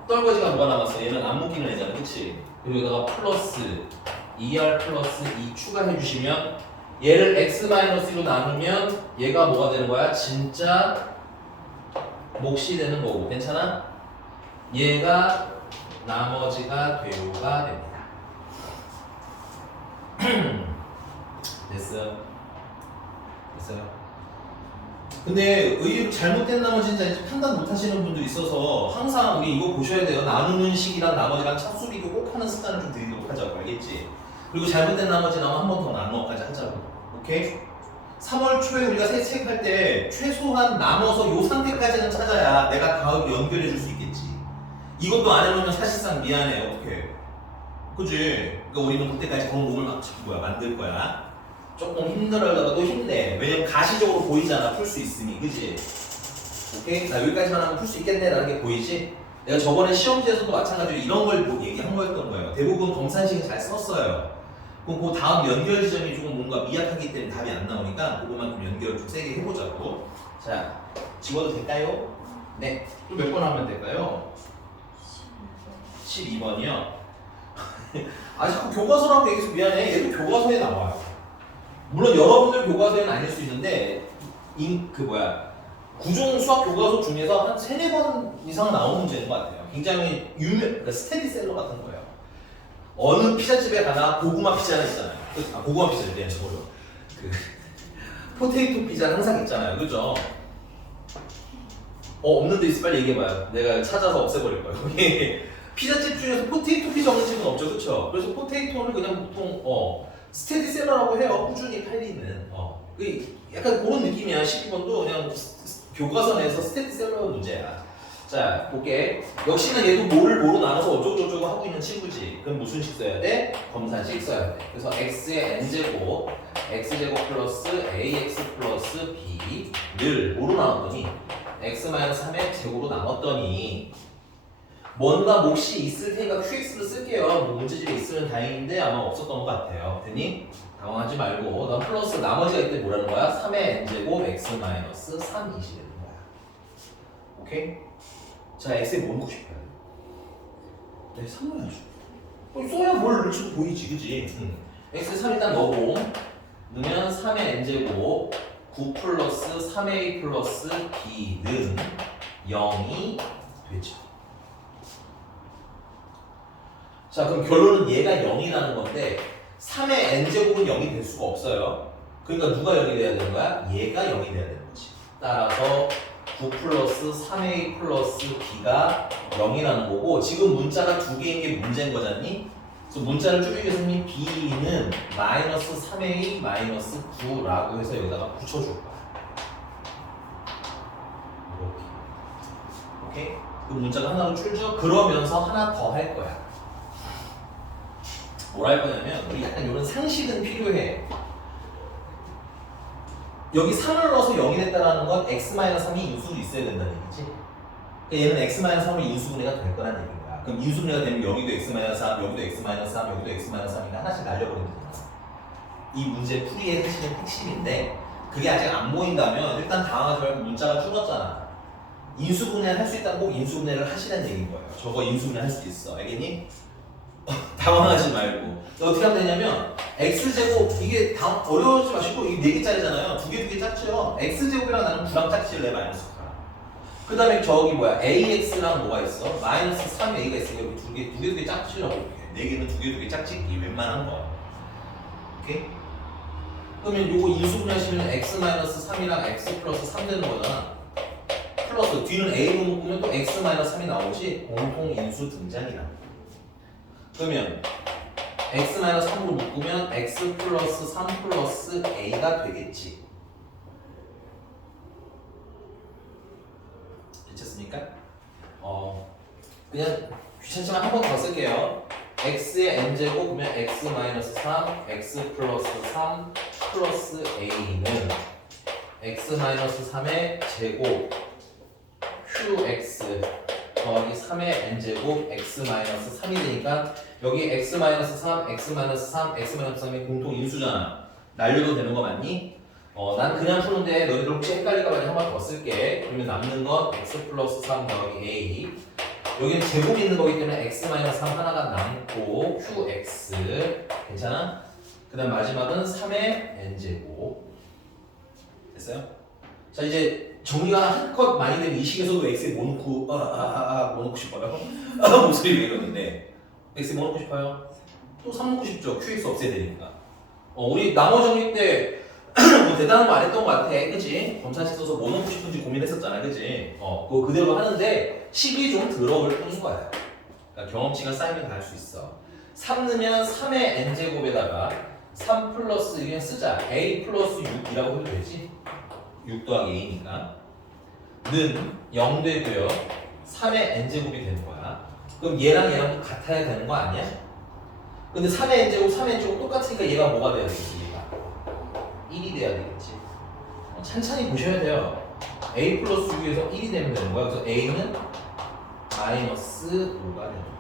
떨거지가 뭐가 남았어? 얘는 안 묶이는 애잖아. 그치? 그리고 여기다가 플러스 2r 플러스 2 추가해 주시면 얘를 x-1로 나누면 얘가 뭐가 되는 거야? 진짜 몫이 되는 거고. 괜찮아? 얘가 나머지가 되요가 됩니다. 됐어요? 근데 의외로 잘못된 나머지인지 판단 못 하시는 분도 있어서 항상 우리 이거 보셔야 돼요. 나누는 식이랑 나머지랑 차수비교 꼭 하는 습관을 좀 들이도록 하자고. 알겠지? 그리고 잘못된 나머지 나오면 한 번 더 나눠까지 하자고. 오케이? 3월 초에 우리가 세책할 때 최소한 나눠서 요 상태까지는 찾아야 내가 다음 연결해 줄 수 있겠지. 이것도 안 해놓으면 사실상 미안해. 어떡해. 그지? 그러니까 우리는 그때까지 그런 몸을 만들 거야. 조금 힘들어도 힘내. 왜냐면 가시적으로 보이잖아. 풀 수 있으니, 그지? 오케이? 나 여기까지만 하면 풀 수 있겠네라는 게 보이지? 내가 저번에 시험지에서도 마찬가지로 이런 걸 얘기한 거였던 거예요. 대부분 검사식은 잘 썼어요. 그럼 그 다음 연결 지점이 조금 뭔가 미약하기 때문에 답이 안 나오니까 그거만 좀 연결을 좀 세게 해보자고. 자, 지워도 될까요? 네. 또 몇 번 하면 될까요? 12번이요. 아, 자꾸 교과서라고 얘기해서 미안해. 얘도 교과서에 나와요. 물론 여러분들 교과서에는 아닐 수 있는데 구종 수학 교과서 중에서 한 3-4번 이상 나오는 문제인 것 같아요. 굉장히 그러니까 스테디셀러 같은 거예요. 어느 피자집에 가나 고구마 피자는 있잖아요. 고구마 피자를 저거요. 포테이토 피자는 항상 있잖아요. 그죠? 없는 데 있어. 빨리 얘기해봐요. 내가 찾아서 없애버릴 거예요. 피자집 중에서 포테이토 피자 없는 집은 없죠. 그쵸? 그래서 포테이토는 그냥 보통 스테디셀러라고 해요. 꾸준히 팔리는. 약간 그런 느낌이야. 12번도 그냥 교과서 내에서 스테디셀러 문제야. 자, 볼게. 역시나 얘도 뭐로 나눠서 어쩌고저쩌고 하고 있는 친구지. 그럼 무슨 식 써야 돼? 검산식 써야 돼. 그래서 x의 n제곱, x제곱 플러스 ax 플러스 b를 뭐로 나눴더니 x-3의 제곱으로 나눴더니 뭔가 몫이 있을 테니까 qx를 쓸게요. 뭐 문제집에 있으면 다행인데 아마 없었던 것 같아요. 됐니? 당황하지 말고 넌 플러스 나머지가 이때 뭐라는 거야? 3의 n제곱 x-3이시 되는 거야. 오케이? 자, x에 뭐 넣고 싶어요? 네, 3 넣어야죠. 써야 뭘 넣지 보이지, 그지? x에 3 일단 넣고 넣으면 3의 n제곱 9 플러스 3a 플러스 b는 0이 되죠. 자, 그럼 결론은 얘가 0이라는 건데 3의 n제곱은 0이 될 수가 없어요. 그러니까 누가 0이 돼야 되는 거야? 얘가 0이 돼야 되는 거지. 따라서 9 플러스 3a 플러스 b가 0이라는 거고 지금 문자가 두 개인 게 문제인 거잖니? 그래서 문자를 줄이기 위해서 b는 마이너스 3a 마이너스 9라고 해서 여기다가 붙여줄 거야. 이렇게. 오케이? 그 문자가 하나로 줄죠? 그러면서 하나 더 할 거야. 뭘 할 거냐면 우리 약간 이런 상식은 필요해. 여기 3을 넣어서 0이 됐다는 건 x-3이 인수로 있어야 된다는 얘기지. 그러니까 얘는 x-3이 인수분해가 될 거란 얘기인 거야. 그럼 인수분해가 되면 여기도 x-3, 여기도 x-3, 여기도 x-3이니까 하나씩 날려버리면 되잖아. 이 문제 풀이의 사실은 핵심인데 그게 아직 안 보인다면 일단 당황하지 말고 문자가 줄었잖아. 인수분해를 할 수 있다면 꼭 인수분해를 하시라는 얘기인 거예요. 저거 인수분해 할 수 있어. 알겠니? 당황하지 말고 어떻게 하면 되냐면 x제곱 이게 어려워하지 마시고 이게 4개짜리잖아요. 두 개 짝지요. x제곱이랑 나는 9랑 짝지를 내 마이너스 9랑 그 다음에 저기 ax랑 뭐가 있어? 마이너스 3a가 있으니까 여기 두 개 짝지라고 이렇게 4개는 두 개 짝짓기 웬만한 거야. 오케이? 그러면 요거 인수분해하시면 x-3이랑 x 플러스 3 되는 거잖아. 플러스 뒤는 a로 묶으면 또 x-3이 나오지. 공통인수 등장이다. 그러면 x-3으로 묶으면 x 플러스 3 플러스 a가 되겠지. 괜찮습니까? 그냥 귀찮지만 한 번 더 쓸게요. x의 n제곱 그러면 x-3 x 플러스 3 플러스 a는 x-3의 제곱 qx 더하기 3의 n제곱 x-3이 되니까 여기 x-3, x-3, x-3이 공통 인수잖아. 날려도 되는 거 맞니? 난 그냥 푸는데 너희들 혹시 헷갈릴까 봐 한 번 더 쓸게. 그러면 남는 건 x 플러스 3 더하기 a 여기는 제곱이 있는 거기 때문에 x-3 하나가 남고 qx 괜찮아? 그 다음 마지막은 3의 n제곱 됐어요? 자 이제 정리가 한컷 많이 된 이 식에서도 x에 뭐 넣고 뭐 넣고 싶어요? 목소리 왜 이러는데 x에 뭐 넣고 싶어요? 또 3 넣고 싶죠. qx 없애야 되니까. 우리 나머 정리 때 뭐 대단한 거 안 했던 거 같아. 그치? 검사식 써서 뭐 넣고 싶은지 고민했었잖아. 그치? 그거 그대로 하는데 식이 좀 들어올 뿐인 거야. 그러니까 경험치가 쌓이면 다 할 수 있어. 3 넣으면 3의 n제곱에다가 3 플러스 그냥 쓰자. a 플러스 6이라고 해도 되지? 6 더하기 a니까 는 0 되고요 3의 n제곱이 되는 거야. 그럼 얘랑 같아야 되는 거 아니야? 근데 3의 n제곱, 3의 n제곱 똑같으니까 얘가 뭐가 돼야 되겠지? 얘가 1이 돼야 되겠지. 찬찬히 보셔야 돼요. a 플러스 6에서 1이 되면 되는 거야. 그래서 a는 마이너스 5가 되는 거야.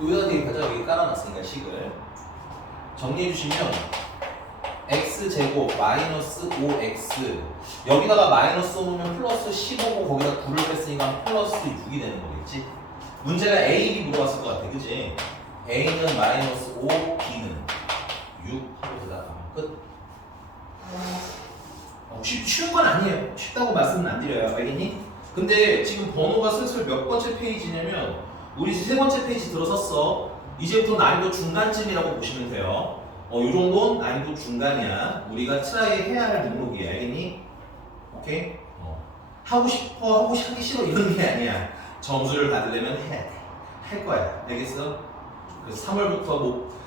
여기다 대입하자. 여기 깔아놨으니까 식을 정리해 주시면 x제곱 마이너스 5x 여기다가 마이너스 5면 플러스 15고 거기다 9를 뺐으니까 플러스 6이 되는 거겠지. 문제가 a, b 물어봤을 것 같아. 그치? a는 마이너스 5, b는 6 하고 대답하면 끝. 쉬운 건 아니에요. 쉽다고 말씀은 안 드려요. 알겠니? 근데 지금 번호가 슬슬 몇 번째 페이지냐면 우리 세 번째 페이지 들어섰어. 이제부터 난이도 중간쯤이라고 보시면 돼요. 요 정도는 난이도 중간이야. 우리가 트라이 해야 할 목록이야. 알겠니? 오케이? 하고 싶어, 하기 싫어 이런 게 아니야. 점수를 받으려면 해야 돼. 할 거야. 알겠어? 그래서 3월부터 뭐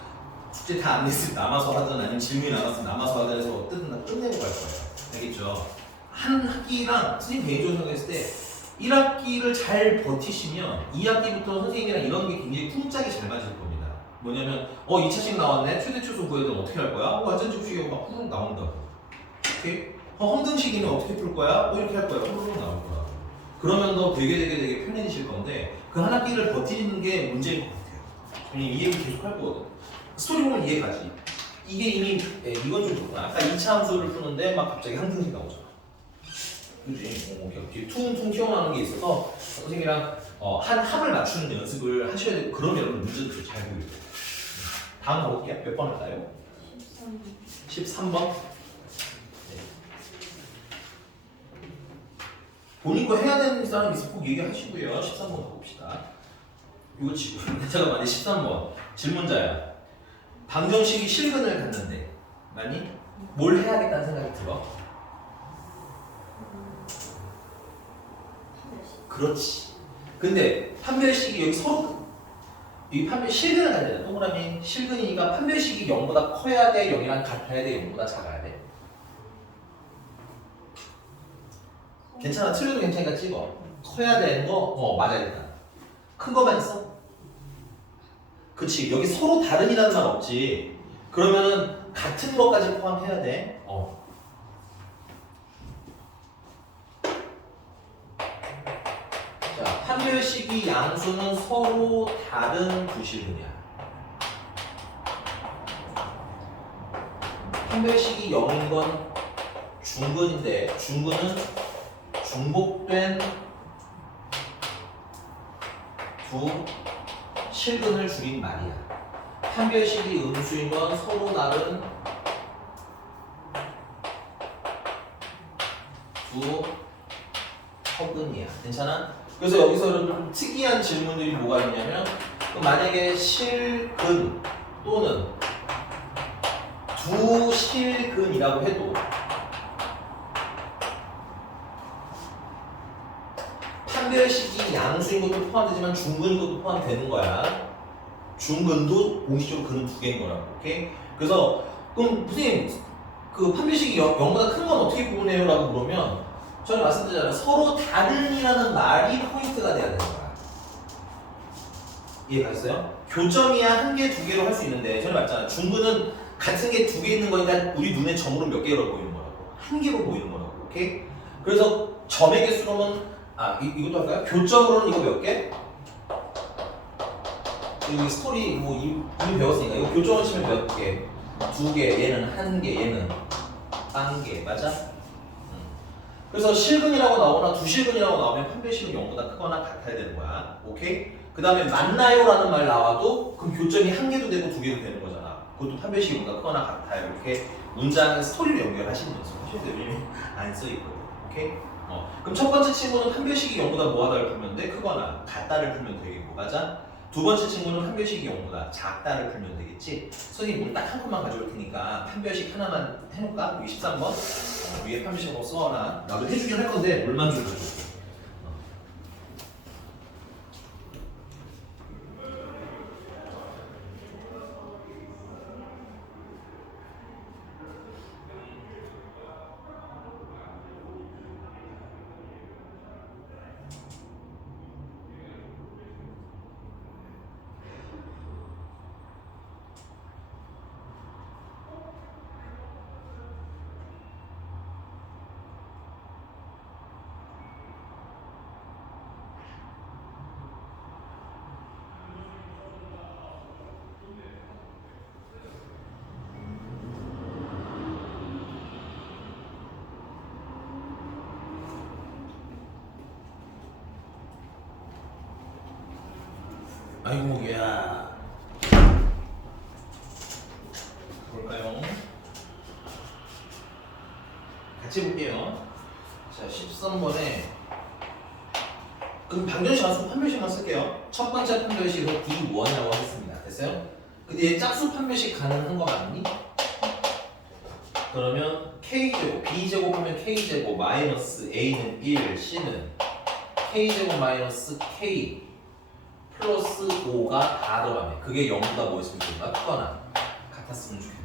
숙제 다 안 냈으면 남아서 하든 아니면 질문이 나왔으면 남아서 하든 해서 어떻든 다 끝내고 갈 거예요. 알겠죠? 한 학기랑 선생님 개인적으로 생각했을 때 1학기를 잘 버티시면 2학기부터 선생님이랑 이런 게 굉장히 쿵짝이 잘 맞을 겁니다. 뭐냐면 2차식 나왔네? 최대 최소 구해야 어떻게 할 거야? 완전집식이 막 후룩 나온다고. 오케이? 황등식이면 어떻게 풀 거야? 이렇게 할 거야. 후룩 나올 거야. 그러면 너 되게 편해지실 건데 그 한 학기를 버티는 게 문제인 것 같아요. 선생님 이 얘기 계속 할 거거든. 스토리 보면 이해가지. 이게 이미 이건 좀 좋구나. 아까 2차 함수를 푸는데 막 갑자기 한등식 나오잖아. 그지? 뒤에 퉁퉁 튀어나오는 게 있어서 선생님이랑 한 합을 맞추는 연습을 하셔야 되고 그러면 여러분 문제도 잘 보여요. 다음 가볼게요. 몇 번 할까요? 13번. 네. 본인 거 해야 되는 사람 있으면 꼭 얘기하시고요. 13번 가봅시다. 이거 지금 잠깐만 13번 질문자야. 방정식이 실근을 갖는데 맞니? 뭘 해야겠다는 생각이 들어? 그렇지. 근데 판별식이 여기 서로 이 판별 실근을 갖잖아. 동그라미 실근이니까 판별식이 0보다 커야 돼, 0이랑 같아야 돼, 0보다 작아야 돼. 괜찮아. 틀려도 괜찮으니까 찍어. 커야 되는 거 맞아야 된다. 큰 거만 있어? 그치. 여기 서로 다른이라는 말 없지. 그러면은 같은 것까지 포함해야 돼. 자, 판별식이 양수는 서로 다른 부실근이야. 판별식이 0인 건 중근인데 중근은 중복된 두 실근을 줄인 말이야. 판별식이 음수인 건 서로 다른 두 허근이야. 괜찮아? 그래서 여기서 여러분 특이한 질문들이 뭐가 있냐면 만약에 실근 또는 두 실근이라고 해도 판별식이 양수인 것도 포함되지만 중근인 것도 포함되는 거야. 중근도 공식적으로 근은 두 개인 거라고. 오케이? 그래서 그럼 선생님 그 판별식이 0보다 큰 건 어떻게 구분해요? 라고 물으면 저는 말씀드렸잖아요. 서로 다른이라는 말이 포인트가 돼야 되는 거야. 이해가셨어요? 교점이야 한 개, 두 개로 할 수 있는데 저는 말했잖아요. 중근은 같은 게 두 개 있는 거니까 우리 눈에 점으로 몇 개로 보이는 거라고. 한 개로 보이는 거라고. 오케이? 그래서 점의 개수로는 이것도 할까요? 교점으로는 이거 몇 개? 여기 스토리 뭐 이미 배웠으니까 이거 교점을 치면 몇 개? 두 개, 얘는 한 개, 얘는 한 개, 맞아? 그래서 실근이라고 나오거나 두실근이라고 나오면 판별식은 0보다 크거나 같아야 되는 거야. 오케이? 그 다음에 맞나요? 라는 말 나와도 그럼 교점이 한 개도 되고 두 개도 되는 거잖아. 그것도 판별식이 0보다 크거나 같아요. 이렇게 문장을 스토리로 연결하시는 연습하셔야 돼요. 왜냐면 안 써있거든. 오케이? 그럼 첫 번째 친구는 판별식이 0보다 뭐하다를 풀면 돼? 크거나 같다를 풀면 되겠고, 맞아? 두 번째 친구는 판별식이 0보다 작다를 풀면 되겠지? 선생님 오늘 딱 한 번만 가져올 테니까 판별식 하나만 해놓을까? 여기 13번 위에 판별식으로 써놔. 나도 해주긴 할 건데 물만 좀 가져올게. 아이고 야 볼까요? 같이 볼게요. 자 13번에 그럼 방정식 함수 판별식만 쓸게요. 첫 번째 판별식으로 D1이라고 하겠습니다. 됐어요? 근데 얘 짝수 판별식 가능한 거 맞니? 그러면 K제곱, B제곱 하면 K제곱 마이너스 A는 1, C는 K제곱 마이너스 K 플러스 5가 다 들어가네. 그게 0보다 뭐였으면 좋을까? 크거나 같았으면 좋겠습니다.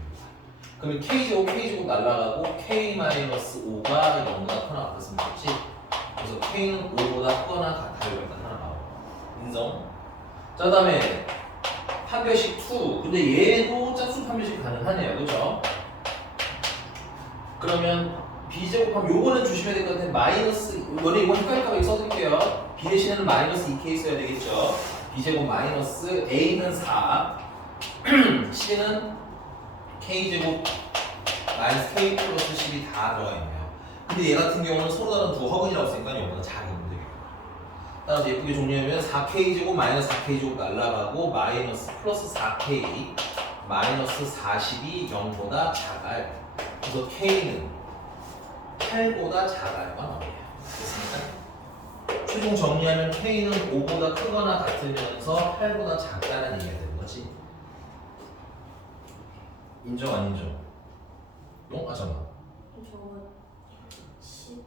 그러면 K제곱 날라가고 K 마이너스 5가 0보다 크거나 같았으면 좋겠지? 그래서 K는 5보다 크거나 같아요. 일단 하나 나와. 인정? 자, 그 다음에 판별식 2. 근데 얘도 짝수 판별식 가능하네요. 그죠? 그러면 B제곱하면 요거는 조심해야 될 것 같은데 마이너스 원래 이거 헷갈릴까봐 이거 써드릴게요. B 대신에는 마이너스 2K 써야 되겠죠. B제곱 마이너스 A는 4 C는 K제곱 마이너스 K 플러스 10이 다 들어가 있네요. 근데 얘 같은 경우는 서로 다른 두 허근이라고 쓰니까 이거보다 작은 되겠고 따라서 예쁘게 정리하면 4K제곱 마이너스 4K제곱 날라가고 마이너스 플러스 4K 마이너스 40이 0보다 작아요. 그래서 K는 8보다 작아요가 나오네요. 됐습니까? 최종 정리하면 K는 5보다 크거나 같으면서 8보다 작다는 얘기가 되는 거지. 인정 안 인정? 아 잠깐만. 저거 10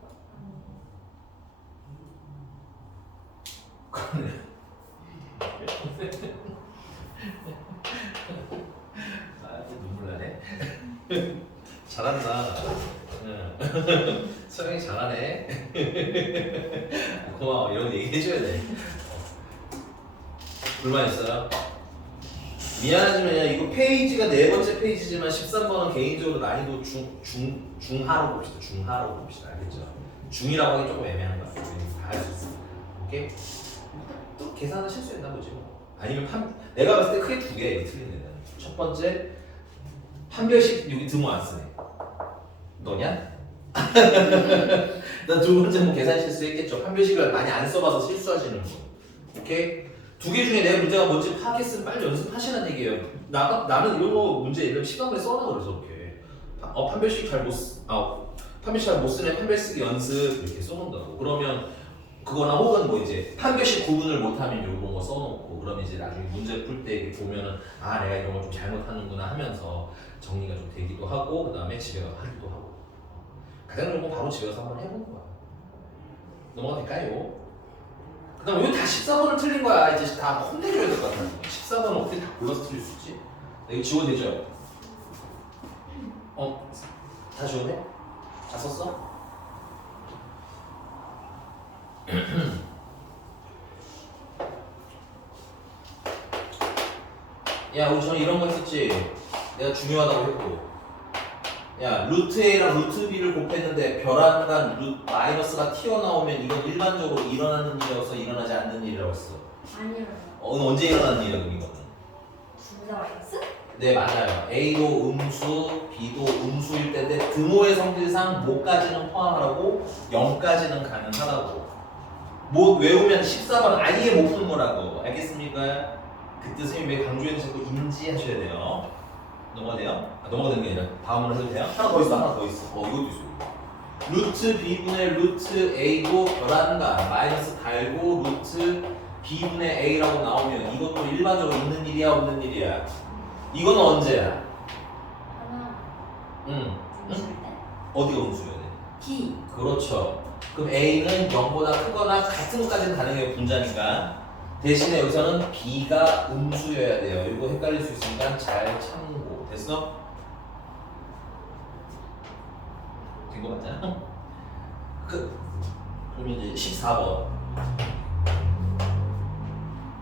그러네. 아, 또 눈물 나네. 잘한다. 서영이 잘하네. 고마워. 이런 거 얘기해줘야 돼. 불만 있어요? 미안하지만 이거 페이지가 네 번째 페이지지만 13번은 개인적으로 난이도 중하로 봅시다. 중하로 봅시다. 알겠죠? 중이라고 하기 조금 애매한 것 같아요. 다 할 수 있어. 오케이? 또 계산을 실수했나 보지 뭐. 아니면 내가 봤을 때 크게 두 개 틀린 데는. 첫 번째 판별식 여기 등호 안 쓰네. 너냐? 나 두 번째 뭐 계산 실수했겠죠. 판별식을 많이 안 써봐서 실수하시는 분. 오케이? 두 개 중에 내 문제가 뭔지 파악했으면 빨리 연습하시라는 얘기예요. 나는 이런 거 문제 이런 시간에 써놔 그래서 이렇게 판별식 잘 못 쓰네. 판별 쓰기 연습 이렇게 써놓는다고. 그러면 그거나 혹은 뭐 이제 판별식 구분을 못하면 이런 거 써놓고 그러면 이제 나중에 문제 풀 때 보면은 아 내가 이런 걸 좀 잘못하는구나 하면서 정리가 좀 되기도 하고 그 다음에 집에 가서 하기도 하고 가장 좋은 건 바로 집에 가서 한번 해보는 거야. 넘어가도 될까요? 그 다음에 이거 다 14번을 틀린 거야. 이제 다 혼내줘야 될 것 같아. 14번은 어떻게 다 골라서 틀릴 수 있지? 이거 지워되죠? 다 지웠네? 다 썼어? 야 우리 전에 이런 거 했었지? 내가 중요하다고 했고 야 루트 A랑 루트 B를 곱했는데 별안간 마이너스가 튀어나오면 이건 일반적으로 일어나는 일이어서 일어나지 않는 일이라고 했어. 아니요. 언제 일어나는 일이야 그럼 이거는? 둘 다 마이너스? 네 맞아요. A도 음수, B도 음수일 때인데 등호의 성질상 뭐까지는 포함하라고 0까지는 가능하다고. 뭐 외우면 14번 아예 못 푸는 거라고. 알겠습니까? 그 뜻을 왜 강조해서 자꾸 인지하셔야 돼요. 넘어가 돼요? 넘어가 되는 게 아니라 다음으로 해도 돼요? 하나 더 있어. 이것도 있어. 루트 B분의 루트 A도 결합가 마이너스 달고 루트 B분의 A라고 나오면 이것도 일반적으로 있는 일이야 없는 일이야? 이거는 언제야? 하나. 응? 어디가 음수여야 돼? B. 그렇죠. 그럼 A는 0보다 크거나 같은 것까지는 가능해요. 분자니까. 대신에 여기서는 B가 음수여야 돼요. 이거 헷갈릴 수 있으니까 잘 참고. 됐어? 된 거 맞잖아? 그럼 이제 14번.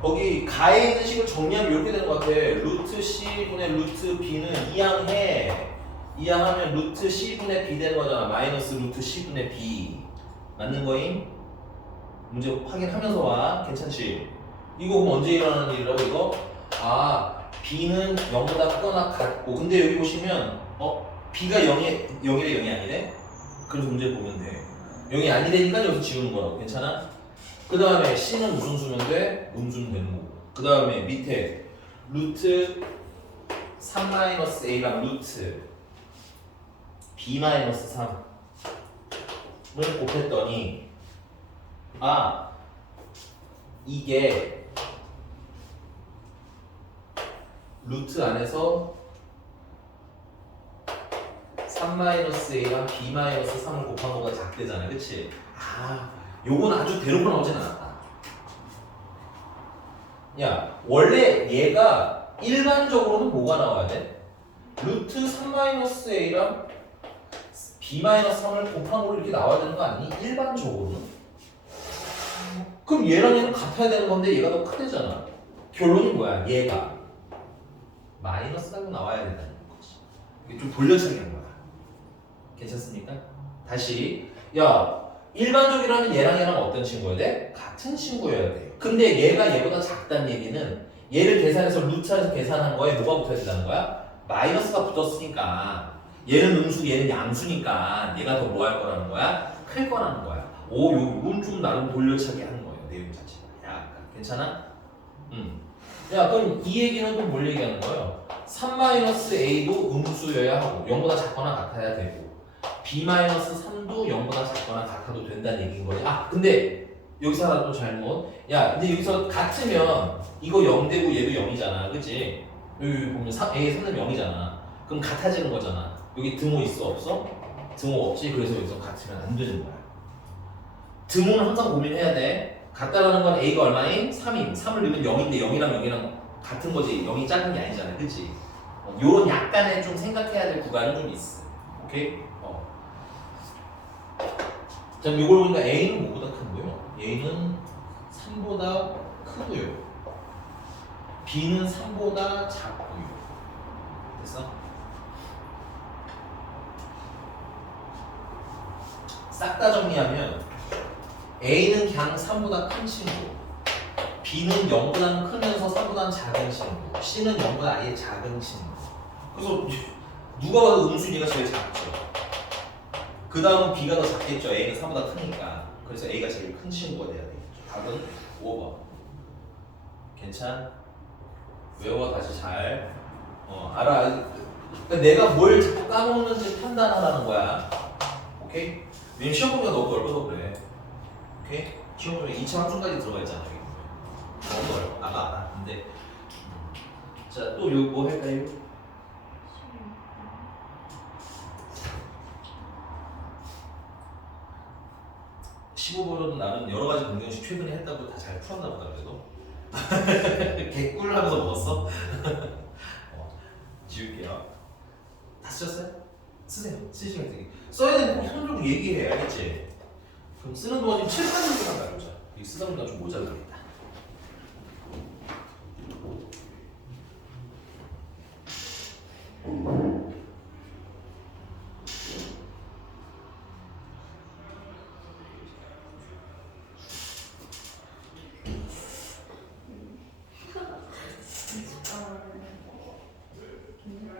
거기 가에 있는 식을 정리하면 이렇게 되는 것 같아. 루트 C분의 루트 B는 이항하면 루트 C분의 B 되는 거잖아. 마이너스 루트 C분의 B. 맞는 거임? 문제 확인하면서 와. 괜찮지? 이거 그럼 언제 일어나는 일이라고 이거? B는 0보다 크거나 같고 근데 여기 보시면 B가 0이래 0이 아니래? 그래서 문제 보면 돼. 0이 아니래니까 여기서 지우는 거라고. 괜찮아? 그 다음에 C는 무슨 수면 돼? 음수는 되는 거고. 그 다음에 밑에 루트 3-a랑 루트 b-3을 곱했더니 아 이게 루트 안에서 3-a랑 b-3을 곱한 거가 작대잖아, 그치? 아, 요건 아주 대놓고 나오진 않았다. 야, 원래 얘가 일반적으로는 뭐가 나와야 돼? 루트 3-a랑 b-3을 곱한 거로 이렇게 나와야 되는 거 아니니? 일반적으로는? 그럼 얘랑 얘는 같아야 되는 건데 얘가 더 크대잖아. 결론이 뭐야? 얘가 마이너스라고 나와야 된다는 거지. 이게 좀 돌려차기 하는 거야. 괜찮습니까? 다시 야 일반적이라면 얘랑 어떤 친구여야 돼? 같은 친구여야 돼. 근데 얘가 얘보다 작다는 얘기는 얘를 계산해서 루트에서 계산한 거에 뭐가 붙어야 된다는 거야? 마이너스가 붙었으니까 얘는 음수 얘는 양수니까 얘가 더 뭐 할 거라는 거야? 클 거라는 거야. 오 요건 좀 나름 돌려차기 하는 거예요. 내용 자체가. 약간 괜찮아? 야 그럼 이 얘기는 또 뭘 얘기하는 거예요? 3-a도 음수여야 하고 0보다 작거나 같아야 되고 b-3도 0보다 작거나 같아도 된다는 얘기인 거지. 아 근데 여기서 하나 또 잘못. 야 근데 여기서 같으면 이거 0 되고 얘도 0이잖아, 그치? 여기 보면 a 3은 0이잖아. 그럼 같아지는 거잖아. 여기 등호 있어 없어? 등호 없지. 그래서 여기서 같으면 안 되는 거야. 등호는 항상 고민해야 돼. 같다라는 건 a가 얼마인? 3인. 3을 넣으면 0인데 0이랑 0이랑 같은 거지. 0이 작은 게 아니잖아, 그치? 요런 약간의 좀 생각해야 될 구간은 좀 있어. 오케이? 자, 이걸 보니까 A는 뭐보다 큰거요? A는 3보다 크고요. B는 3보다 작고요. 됐어? 싹 다 정리하면 A는 그냥 3보다 큰 친구, B는 0보다는 크면서 3보다는 작은 친구, C는 0보다 아예 작은 친구. 그래서 누가 봐도 음수니가 제일 작죠. 그 다음은 B가 더 작겠죠. A는 3보다 크니까. 그래서 A가 제일 큰 친구가 돼야 되겠죠. 답은 5번. 괜찮? 외워 다시 잘. 알아. 그러니까 내가 뭘 자꾸 까먹는지 판단하라는 거야. 오케이? 왜냐면 시험 범위가 너무 넓어서 그래. 오케이? 시험 범위 2차 함수까지 들어가 있잖아. 여기. 너무 넓어. 알아. 근데 자, 또 요 뭐 할까요? 15번은 나는 여러 가지 공경식 최근에 했다고 다 잘 풀었나 보다 그래도. 개꿀 하면서 먹었어? 지울게요. 다 쓰셨어요? 쓰세요. 쓰시면 되게. 써야 되는 꼭 현적으로 얘기해. 알겠지? 그럼 쓰는 동안 좀 칠판 얘기만 나누자. 이거 쓰다 보니까 좀 모자라겠다.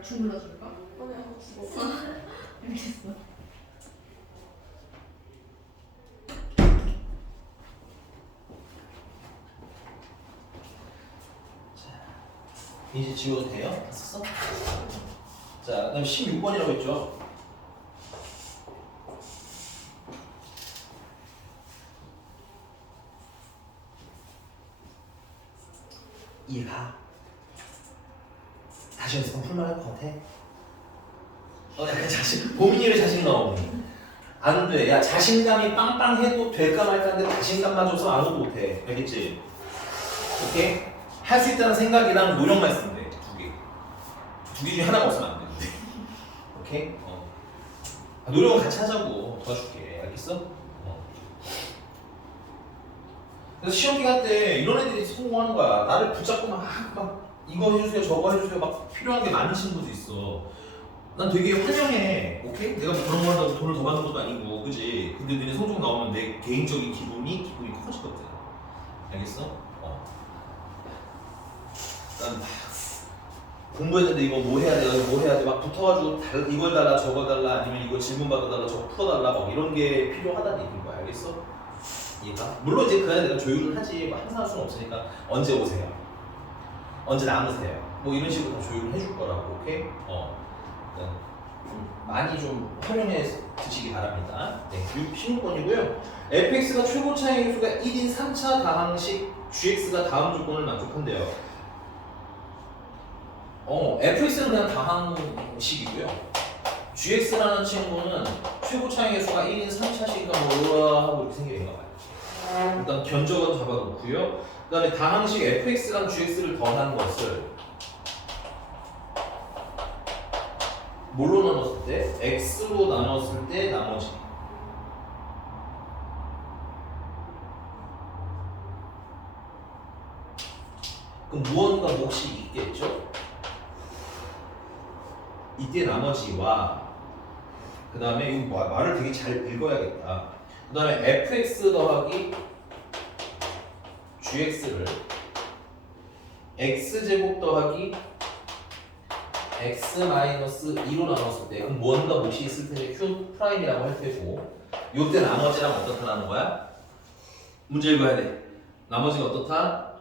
주물러줄까? 알겠어. 이제 지워도 돼요? 다 썼어? 자, 그다음 16번이라고 했죠? 이해가? 다시 연습하면 풀만할 것 같아? 약간 고민이 왜 자신감 없니? 안 돼. 야, 자신감이 빵빵해도 될까 말까 하는데 자신감마저서 아무것도 못해. 알겠지? 오케이? 할 수 있다는 생각이랑 노력만 있으면 돼. 두 개. 두 개 중에 하나가 없으면 안 돼. 오케이? 노력은 같이 하자고. 도와줄게. 알겠어? 그래서 시험 기간 때 이런 애들이 성공하는 거야. 나를 붙잡고 막 이거 해주세요, 저거 해주세요. 막 필요한 게 많은 친구도 있어. 난 되게 환영해. 오케이? 내가 뭐 그런 거 한다고 돈을 더 받는 것도 아니고, 그지? 근데 너네 성적 나오면 내 개인적인 기분이 커지거든. 알겠어? 난 공부했는데 이거 뭐 해야 돼, 막 붙어가지고 이걸 달라, 저거 달라, 아니면 이거 질문 받아달라, 저거 풀어달라, 막 이런 게 필요하다는 얘기인 거야. 알겠어? 이해가? 물론 이제 그 안에 내가 조율을 하지, 뭐 항상 할 수는 없으니까 언제 오세요? 언제 남으세요. 뭐 이런 식으로 다 조율을 해줄 거라고. 오케이? 그러니까 많이 좀 활용해 드시기 바랍니다. 네, 16번이고요. fx가 최고 차이 수가 1인 3차 다항식 gx가 다음 조건을 만족한대요. fx는 그냥 다항식이고요. gx라는 친구는 최고 차이의 수가 1인 3차식이니까 뭐라 하고 이렇게 생기는가 봐요. 일단 견적은 잡아놓고요. 그 다음에 다항식 fx랑 gx를 더한 것을 뭘로 나눴을 때? x로 나눴을 때 나머지. 그럼 무언가 몫이 있겠죠? 이때 나머지와 그 다음에 이거 말을 되게 잘 읽어야겠다. 그 다음에 fx 더하기 gx를 x제곱 더하기 x-2로 나눴을 때 그럼 무언가 몫이 있을 텐데 q 프라임이라고 할 테고 요때 나머지랑 어떻다라는 거야? 문제 읽어야 돼. 나머지가 어떻다?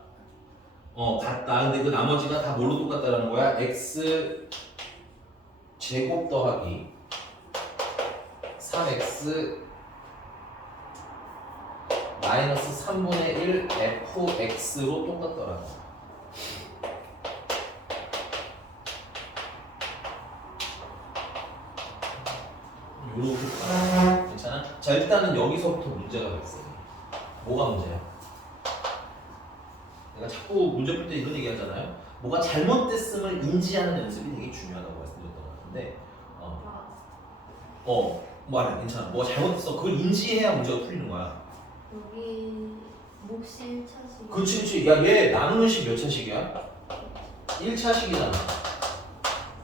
같다. 근데 그 나머지가 다 뭘로 똑같다라는 거야? x 제곱 더하기 3x 마이너스 3분의 1 fx로 똑같더라고. 요렇게 괜찮아? 자 일단은 여기서부터 문제가 발생해. 뭐가 문제야? 내가 자꾸 문제 풀 때 이런 얘기 하잖아요. 뭐가 잘못됐음을 인지하는 연습이 되게 중요하다고 말씀드렸던 것 같은데 말해 괜찮아. 뭐가 잘못됐어. 그걸 인지해야 문제가 풀리는 거야. 여기 몫이 1차식. 그렇지. 야, 얘 나누는 식 몇 차식이야? 1차식이잖아.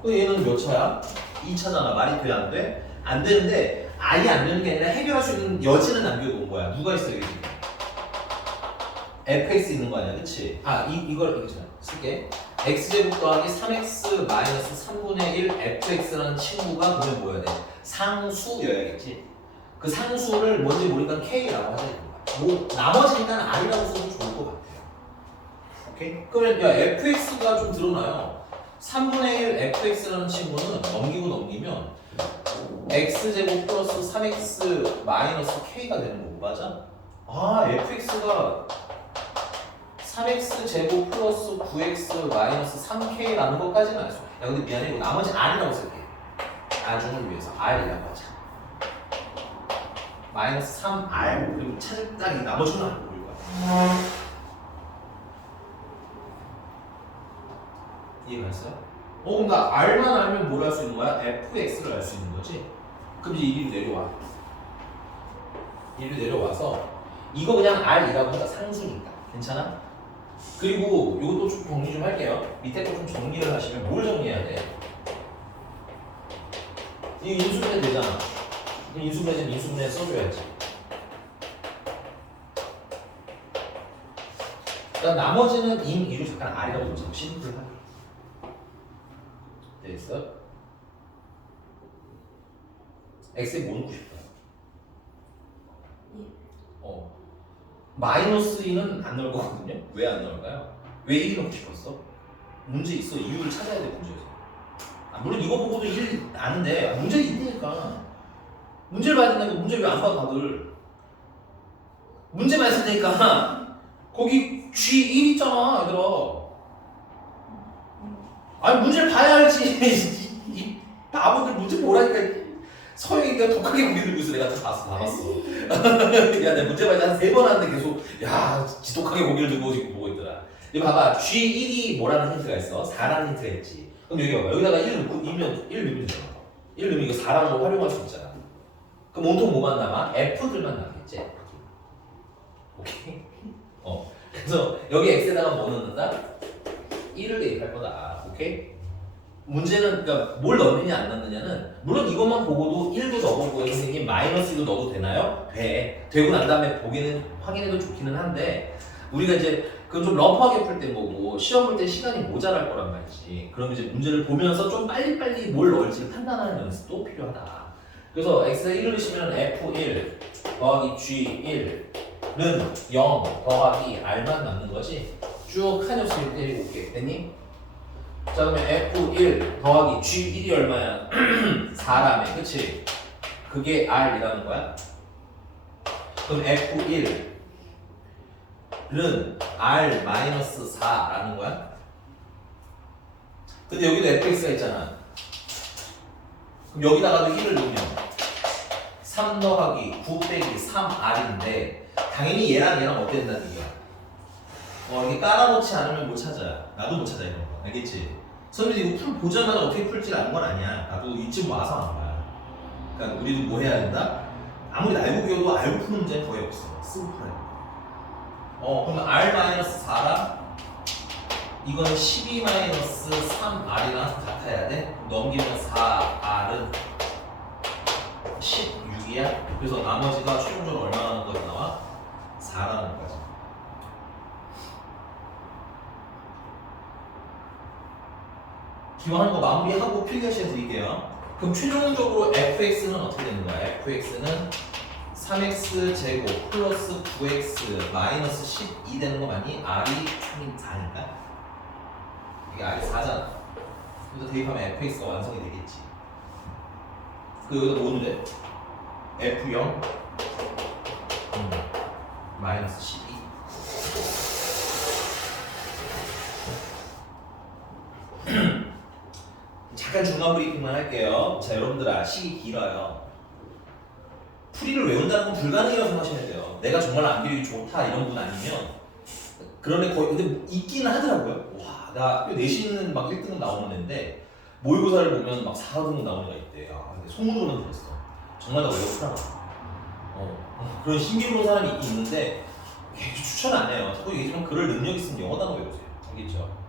근데 얘는 몇 차야? 2차잖아. 말이 돼, 안 돼? 안 되는데 아예 안 되는 게 아니라 해결할 수 있는 여지는 남겨놓은 거야. 누가 있어, 여기 지금? fx 있는 거 아니야, 그치? 이걸 이거잖아. 쓸게. x제곱 더하기 3x 마이너스 3분의 1 fx라는 친구가 그러면 뭐여야 돼? 상수여야겠지? 그 상수를 뭔지 모르니까 k라고 하자. 뭐 나머지니까 r이라고 써도 좋을 것 같아요. 오케이? 그러면 야 fx가 좀 드러나요. 3분의 1 fx라는 친구는 넘기면 x제곱 플러스 3x 마이너스 k가 되는 거고 맞아? fx가 3x 제곱 플러스 9x 마이너스 3k라는 것까지는 알 수. 야 근데 미안해 이거 나머지 r이라고 쓸게. 나중을 위해서 r이라고 하자. 마이너스 3r 그리고 찾을 딱 이 나머지는 안 보일 거야. 이해가 됐어요? 그럼 나 r만 알면 뭘 할 수 있는 거야? fx를 알 수 있는 거지? 그럼 이제 이리로 내려와. 이리로 내려와서 이거 그냥 r이라고 하자. 상수니까 괜찮아? 그리고 이것도 좀 정리 좀 할게요. 밑에 거 좀 정리를 하시면 뭘 정리해야 돼? 이 인수분해 되잖아. 인수분해 되면 인수분해 써줘야지. 그러니까 나머지는 이로 잠깐 r이라고 보자. 심플하게. 됐어? x에 뭐 넣고 싶어요? 마이너스 2는 안 넣을 거거든요? 왜 안 넣을까요? 왜 1이 넣고 싶었어? 문제 있어. 이유를 찾아야 돼, 문제에서. 물론 이거 보고도 1 아는데, 문제 있으니까. 문제를 봐야 된다니까, 문제 왜 안 봐, 다들? 문제만 있을 테니까, 거기 G1 있잖아, 얘들아. 아니, 문제를 봐야 알지. 이 바보들 문제 보라니까. 서영이가 독하게 고개 들고 있어. 내가 다 봤어. 야, 내가 문제 발제 한 3번 하는데 계속 지독하게 고개를 들고 지금 보고 있더라. 이거 봐봐. G1이 뭐라는 힌트가 있어? 4라는 힌트가 있지. 그럼 여기 봐봐. 여기다가 1 넣고 1 넣으면 되잖아. 1 넣으면 이거 4라는 거 활용할 수 있잖아. 그럼 온통 뭐만 남아? F들만 남겠지. 오케이? 그래서 여기 X에다가 뭐 넣는다? 1을 대입할 거다. 오케이? 문제는 그러니까 뭘 넣느냐 안 넣느냐는 물론 이것만 보고도 1도 넣어보고 선생님 마이너스 1도 넣어도 되나요? 돼. 되고 난 다음에 보기는 확인해도 좋기는 한데 우리가 이제 그건 좀 러프하게 풀 때 거고 시험 볼 때 시간이 모자랄 거란 말이지. 그럼 이제 문제를 보면서 좀 빨리빨리 뭘 넣을지 판단하는 연습도 필요하다. 그래서 x가 1을 넣으시면 f1 더하기 g1는 0 더하기 r만 남는 거지. 쭉 한 엽씩 때리고 올게. 됐니? 자 그러면 F1 더하기 G1이 얼마야? 4라며 그치? 그게 R이라는 거야? 그럼 F1은 R-4라는 거야? 근데 여기도 fx가 있잖아. 그럼 여기다가도 1을 넣으면 3 더하기 9 빼기 3r인데 당연히 얘랑 얘랑 어떻게 된다는 얘기야? 이렇게 깔아놓지 않으면 못 찾아. 나도 못 찾아 이런 거. 알겠지? 선생님 이거 보자마자 어떻게 풀지 아는 건 아니야. 나도 이쯤 와서 안 거야. 그러니까 우리도 뭐 해야 된다? 아무리 알고 배워도 알고 푸는 문제는 거의 없어. 쓰고 풀어야 돼. 그러면 r-4랑 이거는 12-3r이랑 같아야 돼. 넘기면 4r은 16이야. 그래서 나머지가 최종적으로 얼마나 거지 나와? 4라는 거지. 기왕하는 거 마무리하고 필기시해 드릴게요. 그럼 최종적으로 fx는 어떻게 되는 거야? fx는 3x 제곱 플러스 9x 마이너스 12 되는 거 맞니? r이 4니까 이게 r이 4잖아. 그래서 대입하면 fx가 완성이 되겠지. 그 여기다 뭐 넣는데? f0 마이너스 12. 잠깐 중간 브리핑만 할게요. 자 여러분들아 시기 길어요. 풀이를 외운다는 건 불가능이라고 생각하셔야 돼요. 내가 정말 암기력이 좋다 이런 분 아니면 그런 애 거의 근데 있기는 하더라고요. 와, 나 내신은 막 1등급 나오는 애인데 모의고사를 보면 막 4등급 나오는 애가 있대. 근데 소문으로는 들었어. 정말 다 외워 풀어. 그런 신기루한 사람이 있긴 있는데 추천 안 해요. 자꾸 얘기지만 그럴 능력 있으면 영어 단어 외우세요. 알겠죠?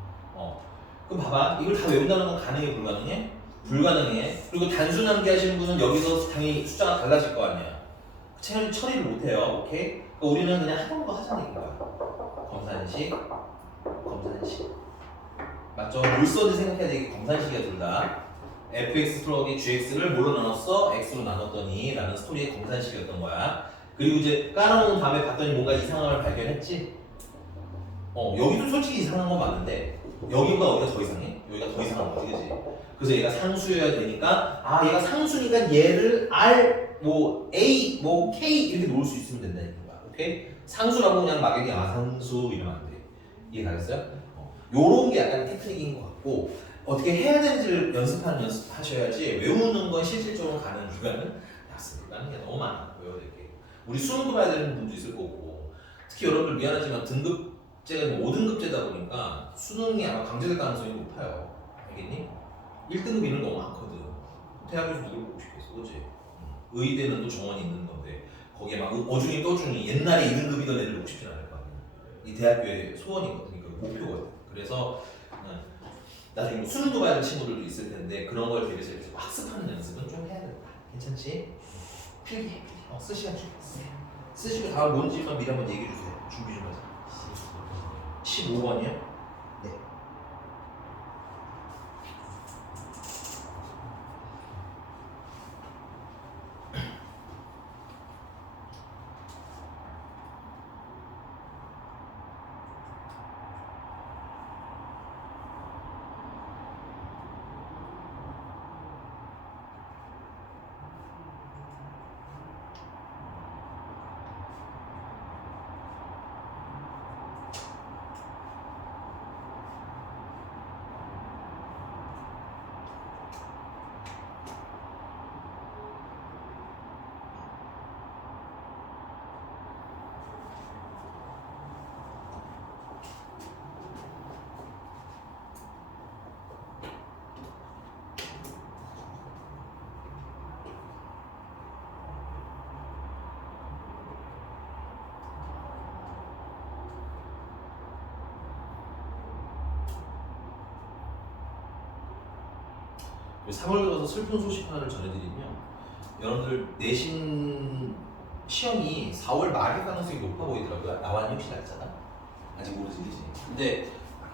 그럼 봐봐. 이걸 다 외운다는 건 가능해 불가능해? 불가능해. 그리고 단순 암기하시는 분은 여기서 당연히 숫자가 달라질 거 아니야. 처리를 못해요. 오케이? 그러니까 우리는 그냥 하던 거 하자는 거야. 검산식, 검산식. 맞죠? 물서지 생각해야 되게 검산식이야 둘 다. fx 플러스 gx를 뭘로 나눴어? x로 나눴더니 라는 스토리의 검산식이었던 거야. 그리고 이제 깔아놓은 다음에 봤더니 뭔가 이상한 걸 발견했지? 여기도 솔직히 이상한 건 맞는데 여기보다 어디가 더 이상해? 여기가 더 이상한 거지, 그치? 그래서 얘가 상수여야 되니까 얘가 상수니까 얘를 R, 뭐 A, 뭐 K 이렇게 놓을 수 있으면 된다는 거야. 오케이? 상수라고 그냥 막연히 상수 이러면 안 돼. 이해가겠어요? 요런 게 약간 테크닉인 것 같고 어떻게 해야 되는지를 연습하셔야지 외우는 건 실질적으로 가는 기간은 낮습니다. 하는 게 너무 많아. 외워야 될 게. 우리 수능도 봐야 되는 분도 있을 거고 특히 여러분들 미안하지만 등급제가 5등급제다 보니까 수능이 아마 강제될 가능성이 높아요. 알겠니? 1등급 이런 거 너무 많거든. 대학에서 누굴 보고 싶겠어, 그치? 의대는 또 정원이 있는 건데 거기에 막 어중이 떠중이 옛날에 2등급이던 애들 보고 싶진 않을 거 아니야. 이 대학교의 소원이거든, 그 목표거든. 그래서 나중에 뭐 수능도 봐야 될 친구들도 있을 텐데 그런 걸 대비해서 학습하는 연습은 좀 해야 된다. 괜찮지? 필기해. 쓸 시간 주겠어. 쓰시고 다음 뭔지만 미리 한번 얘기해 주세요. 준비 좀 하세요. 15번이요? 네. 그 3월 들어서 슬픈 소식 하나를 전해드리면 여러분들 내신 시험이 4월 말일 가능성이 높아 보이더라고요. 나왔니 혹시 날짜가? 아직 모르지, 그치? 근데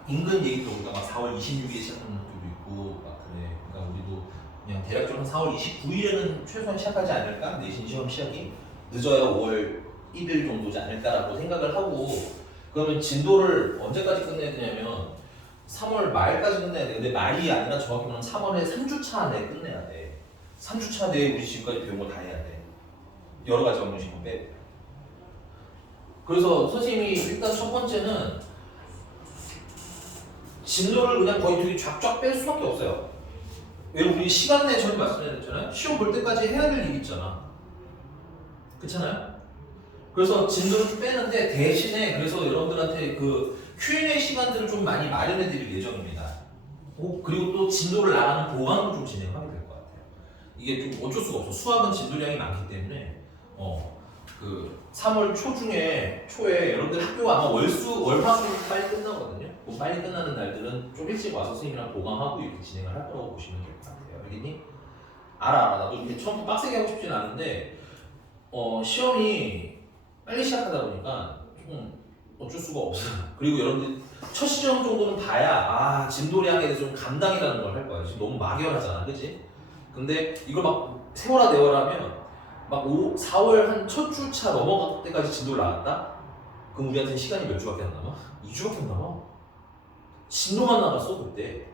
인근 얘기 들어보니까 막 4월 26일에 시작하는 학교도 있고 막 그래. 그러니까 우리도 그냥 대략적으로 4월 29일에는 최소한 시작하지 않을까? 내신 시험 시작이 늦어야 5월 1일 정도지 않을까라고 생각을 하고 그러면 진도를 언제까지 끝내야 되냐면 3월 말까지 끝내야 돼. 근데 말이 아니라 정확히 말하면 3월에 3주차 내에 끝내야 돼. 3주차 내에 우리 지금까지 배운 거 다 해야 돼. 여러 가지 업무 시간 빼고. 그래서 선생님이 일단 첫 번째는 진도를 그냥 거의 되게 쫙쫙 뺄 수밖에 없어요. 왜 우리 시간 내에 전에 말씀드렸잖아요. 시험 볼 때까지 해야 될 일이 있잖아. 그렇잖아요? 그래서 진도를 좀 빼는데 대신에 그래서 여러분들한테 그 Q&A 시간들을 좀 많이 마련해 드릴 예정입니다. 그리고 또 진도를 나가는 보강도 좀 진행하게 될 것 같아요. 이게 좀 어쩔 수가 없어. 수학은 진도량이 많기 때문에 그 3월 초에 여러분들 학교가 아마 월화수목 빨리 끝나거든요. 그 빨리 끝나는 날들은 좀 일찍 와서 선생님이랑 보강하고 이렇게 진행을 할 거라고 보시면 될 것 같아요. 알겠니? 알아. 나도 이렇게 처음부터 빡세게 하고 싶진 않은데 시험이 빨리 시작하다 보니까 좀 어쩔 수가 없어요. 그리고 여러분들 첫 시험 정도는 봐야 진도량에 대해서 좀 감당이라는 걸 할 거야. 지금 너무 막연하잖아, 그치? 근데 이걸 막 세워라 내워라면 막 4월 한 첫 주차 넘어갈 때까지 진도를 나갔다? 그럼 우리한테는 시간이 몇 주밖에 안 남아? 2주밖에 안 남아. 진도만 나갔어 그때.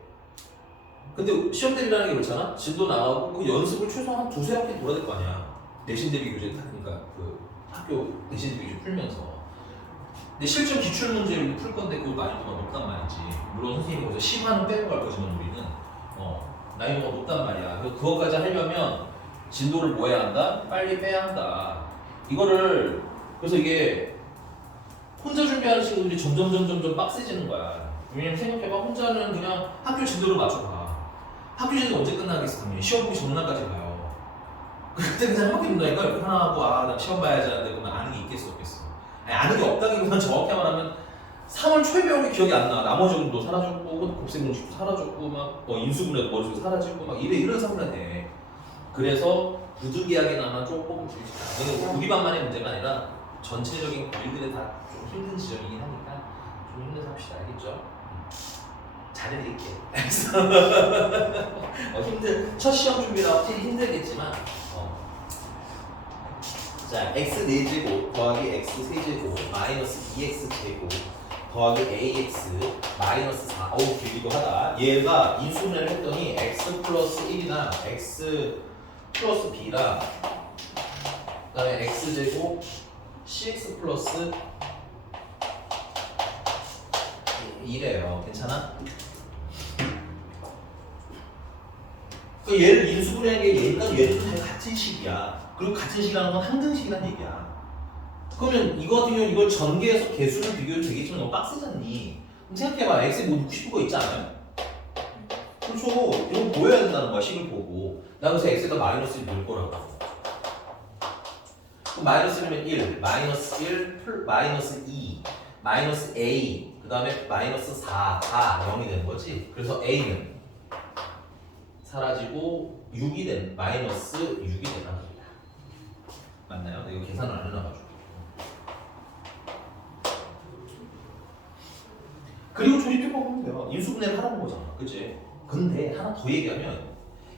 근데 시험 때리라는 게 그렇잖아? 진도 나가고 그 연습을 최소한 한 두세 학기 돌아야 될 거 아니야. 내신 대비 교재 그러니까 그 학교 내신 대비 교재 풀면서. 근데 실전 기출 문제를 풀 건데 그 난이도가 높단 말이지. 물론 선생님이 거기서 심화는 빼고 갈 거지만 우리는 난이도가 높단 말이야. 그래서 그것까지 하려면 진도를 뭐 해야 한다? 빨리 빼야 한다. 이거를 그래서 이게 혼자 준비하는 친구들이 점점 빡세지는 거야. 왜냐면 생각해봐. 혼자는 그냥 학교 진도를 맞춰봐. 학교 진도 언제 끝나겠어? 당연히 시험 보기 전날까지 가요. 그때 그냥 하고 있는다니까. 이렇게 하나 하고 나 시험 봐야지 하는데 그러면 아는 게 있겠어 없겠어? 아니, 아는 게 없다기보다는 정확히 말하면 3월 초에 배운 게 기억이 안 나. 나머지 공도 사라졌고 곱셈 공식도 사라졌고 막 인수분해도 머릿속에 사라지고 막 이런 상황이 돼. 그래서 부득이하게나마 조금 우리 반만의 문제가 아니라 전체적인 일들에 다 좀 힘든 지점이긴 하니까 좀 힘내서 합시다. 알겠죠? 잘해드릴게. 첫 시험 준비라 확실히 힘들겠지만 자, x 4제곱 더하기 x 세제곱 마이너스 2x 제곱 더하기 ax 마이너스 4 길기도 하다. 얘가 인수분해를 했더니 x 플러스 1이나 x 플러스 b랑 그 다음에 x제곱 cx 플러스 1이에요. 괜찮아? 그 얘를 인수분해한 게 얘도 다 같은 식이야. 그리고 같은 식이라는 건 항등식이라는 얘기야. 그러면 이거 같은 경우는 이걸 전개해서 개수를 비교해도 되겠지만 너무 빡세잖니. 그럼 생각해봐. x에 뭐 넣고 싶은 거 있지 않아요? 그렇죠. 이건 보여야 된다는 거야. 식을 보고. 나 그래서 x에다 마이너스 1 넣을 거라고. 그럼 마이너스 1이면 1, 마이너스 1, 마이너스 2, 마이너스 a, 그 다음에 마이너스 4, 0이 되는 거지. 그래서 a는 사라지고 6이 되는, 마이너스 6이 되는 겁니다. 맞나요? 이거 계산을 안 해놔가지고. 그리고 조립해보면 하면 돼요. 인수분해를 하라는 거잖아. 그치? 근데 하나 더 얘기하면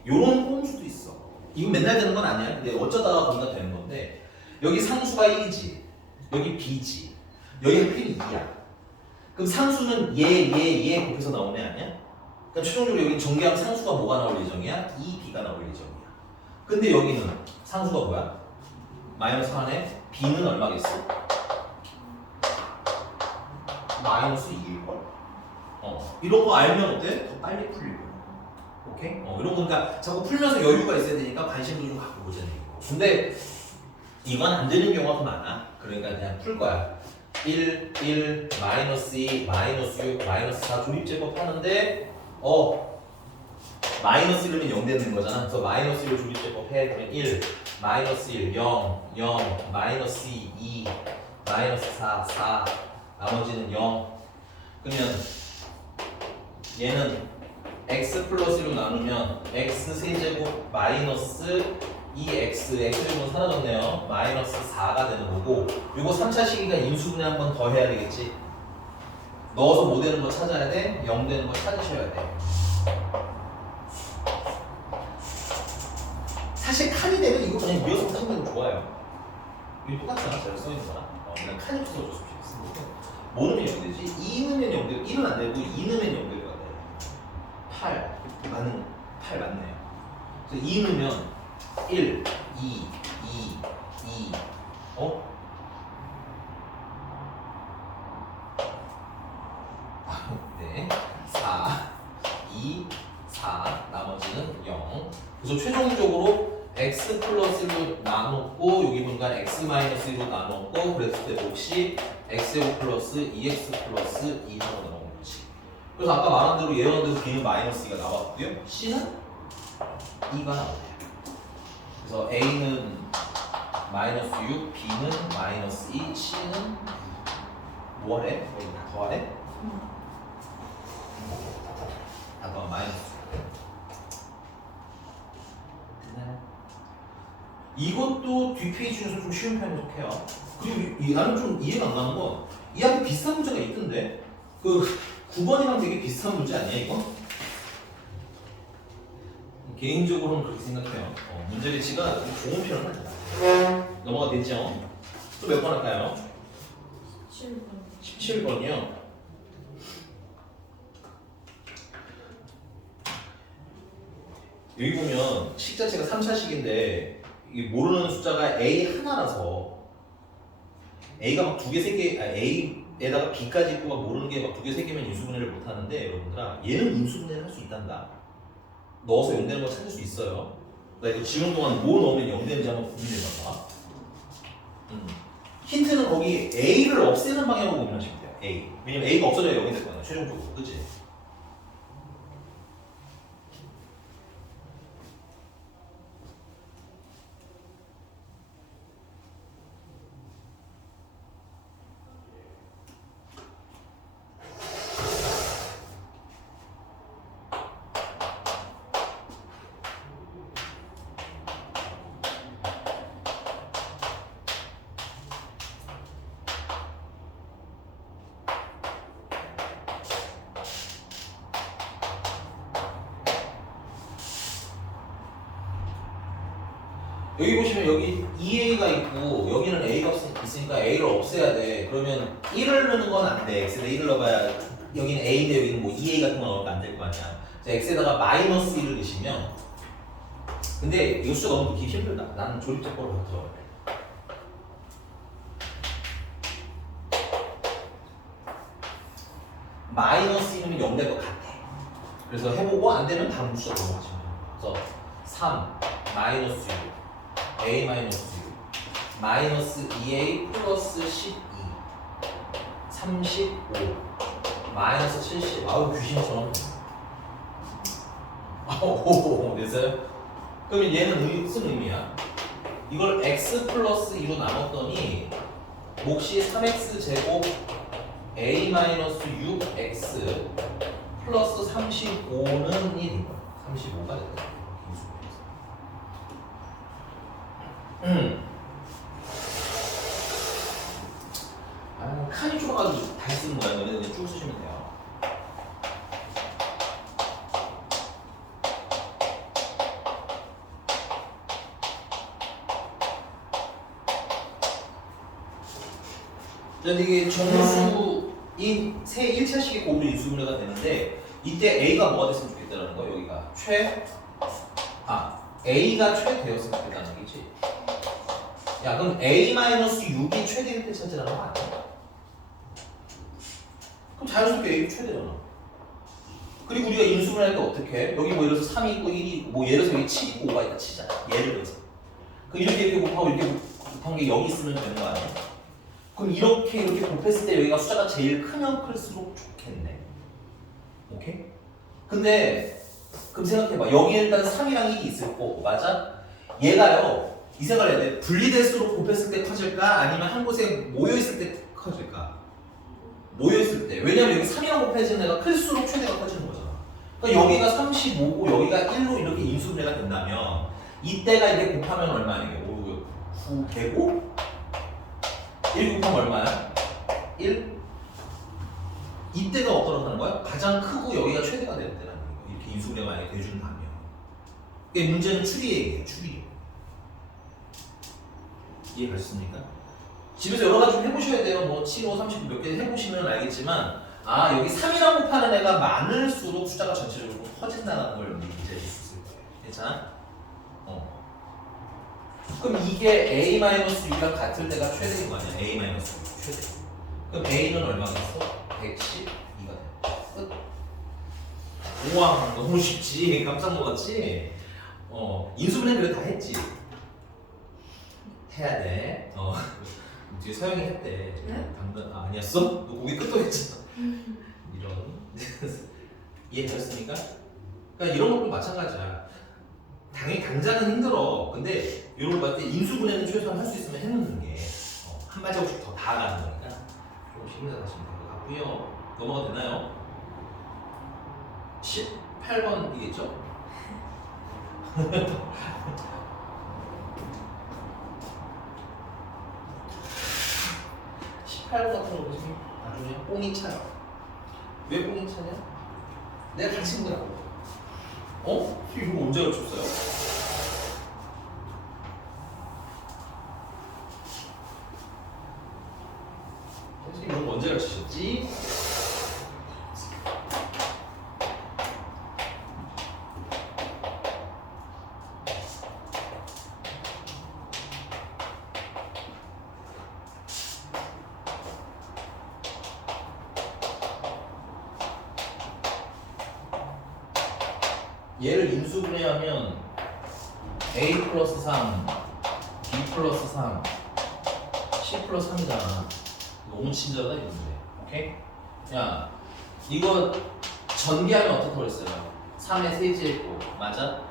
요런 꼼수도 있어. 이건 맨날 되는 건 아니야. 근데 어쩌다가 거기가 되는 건데 여기 상수가 1이지. 여기 b지. 여기 하필 2야. 그럼 상수는 얘 곱해서 나오는 애 아니야? 그러니까 최종적으로 여기 전개하면 상수가 뭐가 나올 예정이야? 2b가 나올 예정이야. 근데 여기는 상수가 뭐야? 마이너스 4네. b는 얼마겠어? 마이너스 2일걸? 이런 거 알면 어때? 더 빨리 풀리고. 오케이? 이런 거 그러니까 자꾸 풀면서 여유가 있어야 되니까 관심도 좀 갖고 보자는 얘기고. 근데 이건 안 되는 경우가 더 많아. 그러니까 그냥 풀 거야. 1, 마이너스 2, 마이너스 6, 마이너스 4 조립제곱 하는데 마이너스 1이면 0 되는 거잖아. 그래서 마이너스 1 조립제곱 해. 그러면 1, 마이너스 1, 0, 0, 마이너스 2, 2, 마이너스 4, 4 나머지는 0. 그러면 얘는 x 플러스 1로 나누면 x 세제곱 마이너스 2x, x제곱은 사라졌네요. 마이너스 4가 되는 거고 요거 3차 식이니까 인수분해 한 번 더 해야 되겠지. 넣어서 뭐 되는 거 찾아야 돼? 0 되는 거 찾으셔야 돼. 사실 칸이 되면 이거 그냥 이어서 하시는 거 좋아요. 이게 똑같잖아. 제가 써있는 거랑 그냥 칸이 써줬으면 좋겠어. 뭐 넣으면 0 되지? 2 넣으면 0 되고 1은 안 되고 2 넣으면 0 될 것 같아요. 8 맞네요. 그래서 2 넣으면 1, 2, 2, 네, 4, 2, 4, 나머지는 0. 그래서 최종적으로 x 플러스 1로 나눴고 여기 보니까 x 마이너스 1로 나눴고 그랬을 때 몫이 x제곱 플러스 2x 플러스 2하고 나온 거지. 그래서 아까 말한 대로 예언한 대로 b는 마이너스 2가 나왔고요. c는 2가 나오네요. 그래서 a는 마이너스 6, b는 마이너스 2, c는 뭐하래? 더하래? 아까 마이너스. 이것도 뒷페이지 중에서 좀 쉬운 편에 속해요. 그리고 나는 좀 이해가 안 가는 건 이 앞에 비슷한 문제가 있던데 그 9번이랑 되게 비슷한 문제 아니야 이거? 개인적으로는 그렇게 생각해요. 문제 배치가 좋은 편은 아니다. 넘어가 됐죠? 또 몇 번 할까요? 17번이요. 여기 보면 식 자체가 3차식인데 이게 모르는 숫자가 A 하나라서 A가 막 2개, 3개, A에다가 B까지 있고 막 모르는 게 막 2개, 3개면 인수분해를 못 하는데 여러분들아 얘는 인수분해를 할 수 있단다. 넣어서 0 되는 거 찾을 수 있어요. 나 이거 지우는 동안 뭐 넣으면 0 되는지 한번 고민해봐봐. 힌트는 거기 A를 없애는 방향으로 고민하시면 돼요. A. 왜냐면 A가 없어져야 0이 될 거야 최종적으로. 그치? 여기 보시면 여기 2a가 있고 여기는 a가 있으니까 a를 없애야 돼. 그러면 1을 넣는 건 안 돼. x에다 1을 넣어봐야 여기는 a인데 여기는 뭐 2a 같은 거 넣으면 안 될 거 아니야. 자, x에다가 마이너스 1을 넣으시면 근데 이거 숫자 너무 넣기 힘들다. 나는 조립작법을 더 들어갈래. 마이너스 1이면 0 될 것 같아. 그래서 해보고 안 되면 다음 숫자 넘어가시면 돼요. 그래서 3 마이너스 6 a 마이너스 6 마이너스 2a 플러스 12 35 마이너스 70 아우 귀신처럼 아우 됐어요? 그러면 얘는 무슨 의미야? 이걸 x 플러스 2로 나눴더니 몫이 3x 제곱 a 마이너스 6x 플러스 35는 1인 거야. 35가 됐다. 칸이 좁아가지고 다 쓰는 거야. 너네들 쭉 쓰시면 돼요. 그런데 이게 정수인 새 1차식의 곱으로 인수분해가 되는데 이때 A가 뭐가 됐으면 좋겠다는 거 여기가 A가 최대였으면 좋겠다는 얘기지. 야 그럼 A-6이 최대일 때 찾으라는 거 아니야? 그럼 자연스럽게 A가 최대잖아. 그리고 우리가 인수분해 할 때 어떻게 해? 여기 뭐 예를 들어서 3이 있고 1이 있고 뭐 예를 들어서 여기 7이 있고 5가 있다 치잖아. 예를 들어서 그럼 이렇게 곱하고 이렇게 곱한 게 0이 있으면 되는 거 아니야? 그럼 이렇게 곱했을 때 여기가 숫자가 제일 크면 클수록 좋겠네. 오케이? 근데 그럼 생각해봐. 여기에 일단 3이랑 1이 있을 거고 맞아? 얘가요 이 생각을 해야 돼. 분리될수록 곱했을 때 커질까? 아니면 한 곳에 모여있을 때 커질까? 모여있을 때. 왜냐면 여기 3이랑 곱해지는 애가 클수록 최대가 커지는 거잖아. 그러니까 여기가 35고 여기가 1로 이렇게 인수분해가 된다면 이때가 이렇게 곱하면 얼마야? 이게 9 되고 1 곱하면 얼마야? 1? 이때가 어떠라는 거야? 가장 크고 여기가 최대가 될 때라는 거예요. 이렇게 인수분해가 만약에 돼준다면. 그러니까 문제는 추리얘기예요. 추리. 이해가셨습니까? 집에서 여러 가지 좀 해보셔야 돼요. 뭐 7, 5, 30 몇 개 해보시면 알겠지만 아 여기 3이랑 곱하는 애가 많을수록 숫자가 전체적으로 커진다는 걸 이제 있을 거예요. 괜찮아? 그럼 이게 A-6랑 같을 때가 최대인 거 아니야? A-6 최대. 그럼 A는 얼마겠어? 112가 돼. 끝. 우와 너무 쉽지. 깜짝 놀랐지? 인수분해 그래 다 했지? 해야 돼. 뒤에 서영이 했대. 네? 당근 아니었어? 너 고기 끝도 했잖아. 이런 이해되셨습니까? 그러니까 이런 것도 마찬가지야. 당연히 당장은 힘들어. 근데 이런 거 봤을 때 인수분해는 최소한 할 수 있으면 해놓는 게 한 발자국씩 더 다가가는 거니까 조금씩 힘내가시면 될 것 같고요. 넘어가도 되나요? 18번이겠죠? 팔 같은 거 보시면 나중에 뽕이 차요. 왜 뽕이 차냐? 내가 가르친 거라고. 이거 언제 가르쳤어요? 선생님 이런 거 언제 가르치셨지? 얘를 인수분해하면 A 플러스 3, B 플러스 3, C 플러스 3이잖아. 너무 친절하다 이건데. 오케이? 야, 이거 전개하면 어떻게 벌었어요? 3의 세제곱 맞아?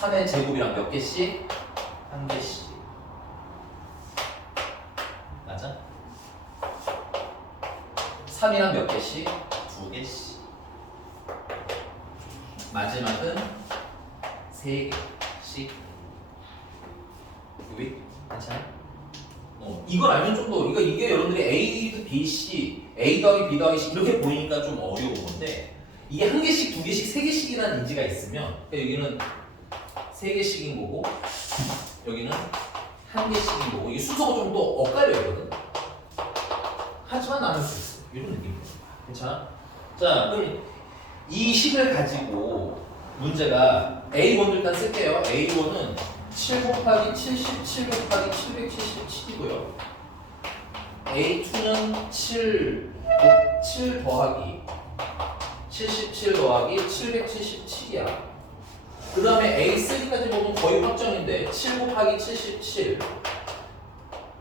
3의 제곱이랑 몇 개씩? 한 개씩. 맞아? 3이랑 몇 개씩? 두 개씩. 마지막은 3개씩. 여기 괜찮아? 이걸 알면 좀 더 이게 여러분들이 A, B, C, A 더하기 B 더하기 C 이렇게 보이니까 좀 어려운 건데 이게 한 개씩, 두 개씩, 세 개씩이라는 인지가 있으면 그러니까 여기는 3개씩인 거고 여기는 한 개씩인 거고 이게 순서가 좀 더 엇갈려 있거든. 하지만 나눌 수 있어. 이런 느낌이야. 괜찮아? 자, 그럼 이 식을 가지고 문제가 A1도 일단 쓸게요. A1은 7 곱하기 77 곱하기 777이고요. A2는 7 더하기 77 더하기 777이야. 그 다음에 A3까지 보면 거의 확정인데 7 곱하기 77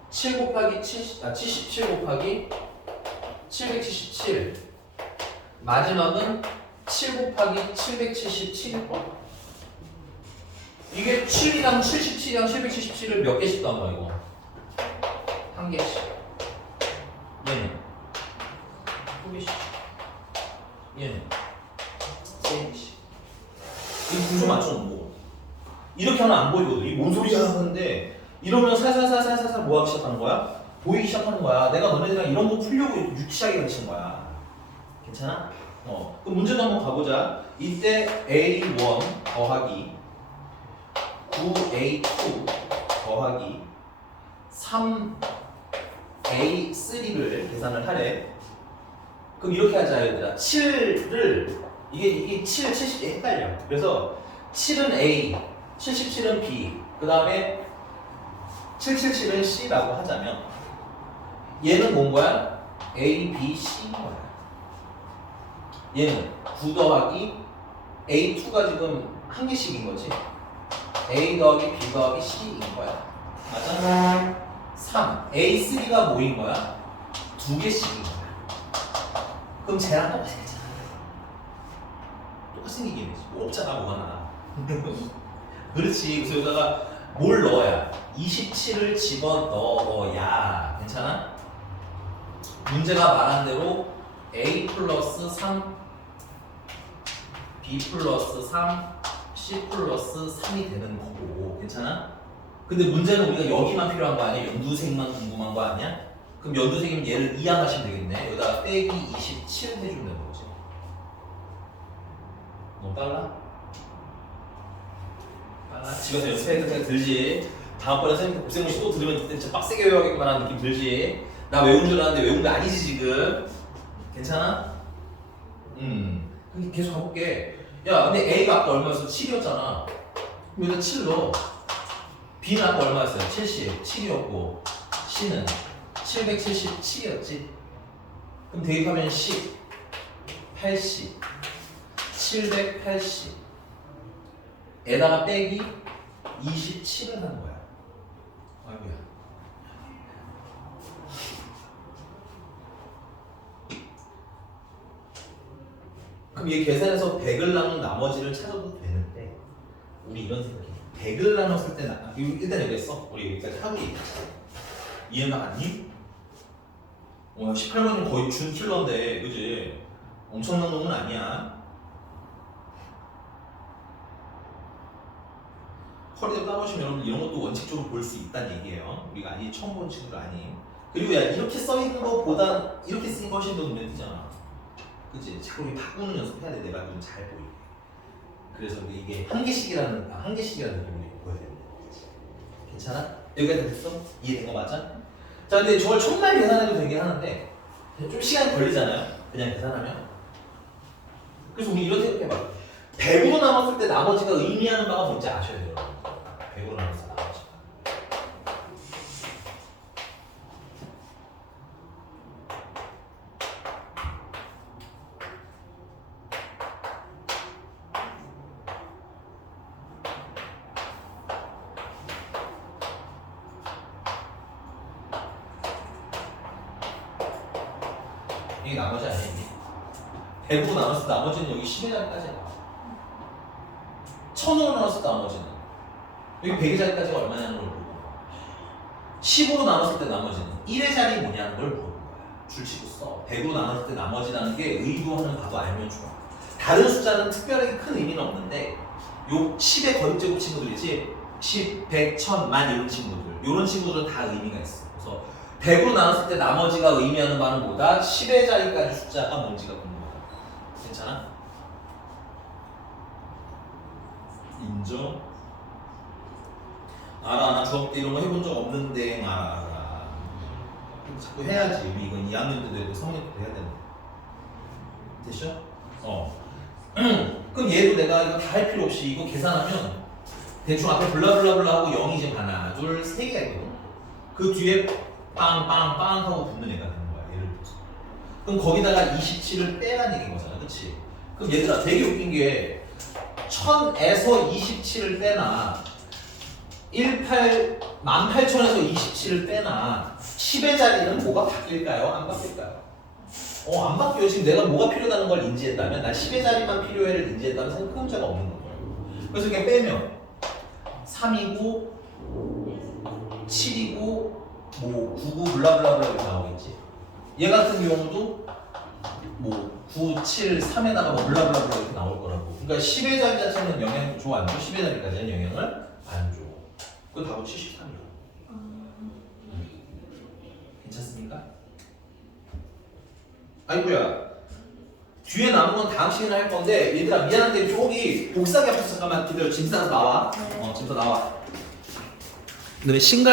7 곱하기 77 곱하기 777 마지막은 7 곱하기 777일 거. 이게 7이랑 77이랑 777을 몇 개씩 더한 거야 이거? 한 개씩. 얘는 두 개씩. 얘는 세 개씩. 이 분수 맞춰놓고 이렇게 하면 안 보이거든. 이 뭔 소리야 하는데 이러면 살살살살살살 뭐 하기 시작하는 거야? 보이기 시작하는 거야. 내가 너네들이랑 이런 거 풀려고 유치하게 가르친 거야. 괜찮아? 그럼 문제도 한번 가보자. 이때 A1 더하기 9A2 더하기 3A3를 계산을 하래. 그럼 이렇게 하자 얘들아. 7를 이게 7, 70 헷갈려. 그래서 7은 A, 77은 B, 그 다음에 777은 C라고 하자면 얘는 뭔 거야? A, B, C인 거야. 얘는 9 더하기 A2가 지금 한 개씩인 거지. A 더하기 B 더하기 C인 거야. 맞아? 3. A3가 뭐인 거야? 두 개씩인 거야. 그럼 쟤랑 똑같이 되잖아. 똑같이 생기게 되지. 뭐 없잖아, 뭐가 나. 그렇지. 그래서 여기다가 뭘 넣어야? 27을 집어 넣어야. 괜찮아? 문제가 말한 대로 A 플러스 3, B 플러스 3, C 플러스 3이 되는 거고. 괜찮아? 근데 문제는 우리가 여기만 필요한 거 아니야? 연두색만 궁금한 거 아니야? 그럼 연두색이면 얘를 이항하시면 되겠네. 여기다가 빼기 27 해주면 되는 거지. 너무 빨라? 빨라? 집에서 연습해도 그냥 들지. 다음번에 선생님 곱셈공식 또 들으면 그때 진짜 빡세게 외워야겠구만 하는 느낌 들지? 나 외운 줄 알았는데 외운 거 아니지 지금? 괜찮아? 그럼 계속 가볼게. 야 근데 A가 아까 얼마였어? 7이었잖아. 그럼 여기다 7 넣어. B는 아까 얼마였어요? 70. 7이었고 C는 777이었지. 그럼 대입하면 10, 80, 780 에다가 빼기 27을 하는 거야. 아이고야. 그럼 얘 계산해서 100을 나눈 나머지를 찾아도 되는데 우리 이런 생각해. 100을 나눴을 때 일단 여기 했어. 우리 여기까지 하고 얘기하자. 이해가 갔니? 18번이면 거의 준 킬러인데 그지? 엄청난 놈은 아니야. 커리도 따보시면 여러분 이런 것도 원칙적으로 볼 수 있다는 얘기예요. 우리가 아니 처음 본 친구도 아니. 그리고 야 이렇게 써있는 것보다 이렇게 쓴 것이 더 눈에 띄잖아. 그치? 자꾸 우리 바꾸는 연습해야 돼. 내 말도 잘 보이게. 그래서 이게 한 개씩이라는 느낌으로 보여야 됩니다. 괜찮아? 여기까지 됐어? 이해된 거 맞아? 자 근데 저걸 천만 계산해도 되긴 하는데 좀 시간이 걸리잖아요. 그냥 계산하면. 그래서 우리 이런 생각해봐. 100으로 남았을 때 나머지가 의미하는 바가 뭔지 아셔야 돼요. 100으로 남았을 때 나머지가. 이게 나머지 아니니? 100으로 나눴을 때 나머지는 여기 10의 자리까지야. 1000으로 나눴을 때 나머지는 여기 100의 자리까지가 얼마냐는 걸 물어본 거야. 10으로 나눴을 때 나머지는 1의 자리 뭐냐는 걸 물어본 거야. 줄치고 써. 100으로 나눴을 때 나머지라는 게 의도하는 바도 알면 좋아. 다른 숫자는 특별하게 큰 의미는 없는데 요 10의 거듭제곱 친구들이지 10, 100, 1000, 만 이런 친구들 이런 친구들은 다 의미가 있어. 그래서 100으로 나눴을 때 나머지가 의미하는 바는 뭐다? 10의 자리까지 숫자가 뭔지가 궁금하다. 괜찮아? 인정? 알아. 나 중학 때 이런 거 해본 적 없는데 알아. 자꾸 해야지. 우리 이건 2학년 때도 해도 3학년 때도 해야 되는데. 됐죠? 그럼 얘도 내가 이거 다 할 필요 없이 이거 계산하면 대충 앞에 블라블라블라 하고 0이 지금 하나, 둘, 세 개가 있거든. 그 뒤에 빵빵빵 하고 붙는 애가 되는 거야. 예를 들어서. 그럼 거기다가 27을 빼라는 얘기인 거잖아. 그치? 그럼 얘들아 되게 웃긴 게 1000에서 27을 빼나 18,000에서 27을 빼나 10의 자리는 뭐가 바뀔까요? 안 바뀔까요? 안 바뀌어요. 지금 내가 뭐가 필요하다는 걸 인지했다면 난 10의 자리만 필요해를 인지했다면 사실 큰 문제가 없는 거예요. 그래서 그냥 빼면 3이고 7이고 뭐 9, 블라블라블라 이렇게 나오겠지. 얘 같은 경우도 뭐 9, 7, 3에다가 뭐 블라블라블라 이렇게 나올 거라고. 그러니까 10의 자리 자체는 영향 줘 안 줘? 10의 자리까지는 영향을 안 줘. 그건 답은 73이요. 괜찮습니까? 아이고야. 뒤에 남은 건 다음 시간에 할 건데 얘들아 미안한데 쪽이 복사기 앞에서 잠깐만 기다려. 짐 싸서 나와. 짐 싸서 나와. 그다음에 신갈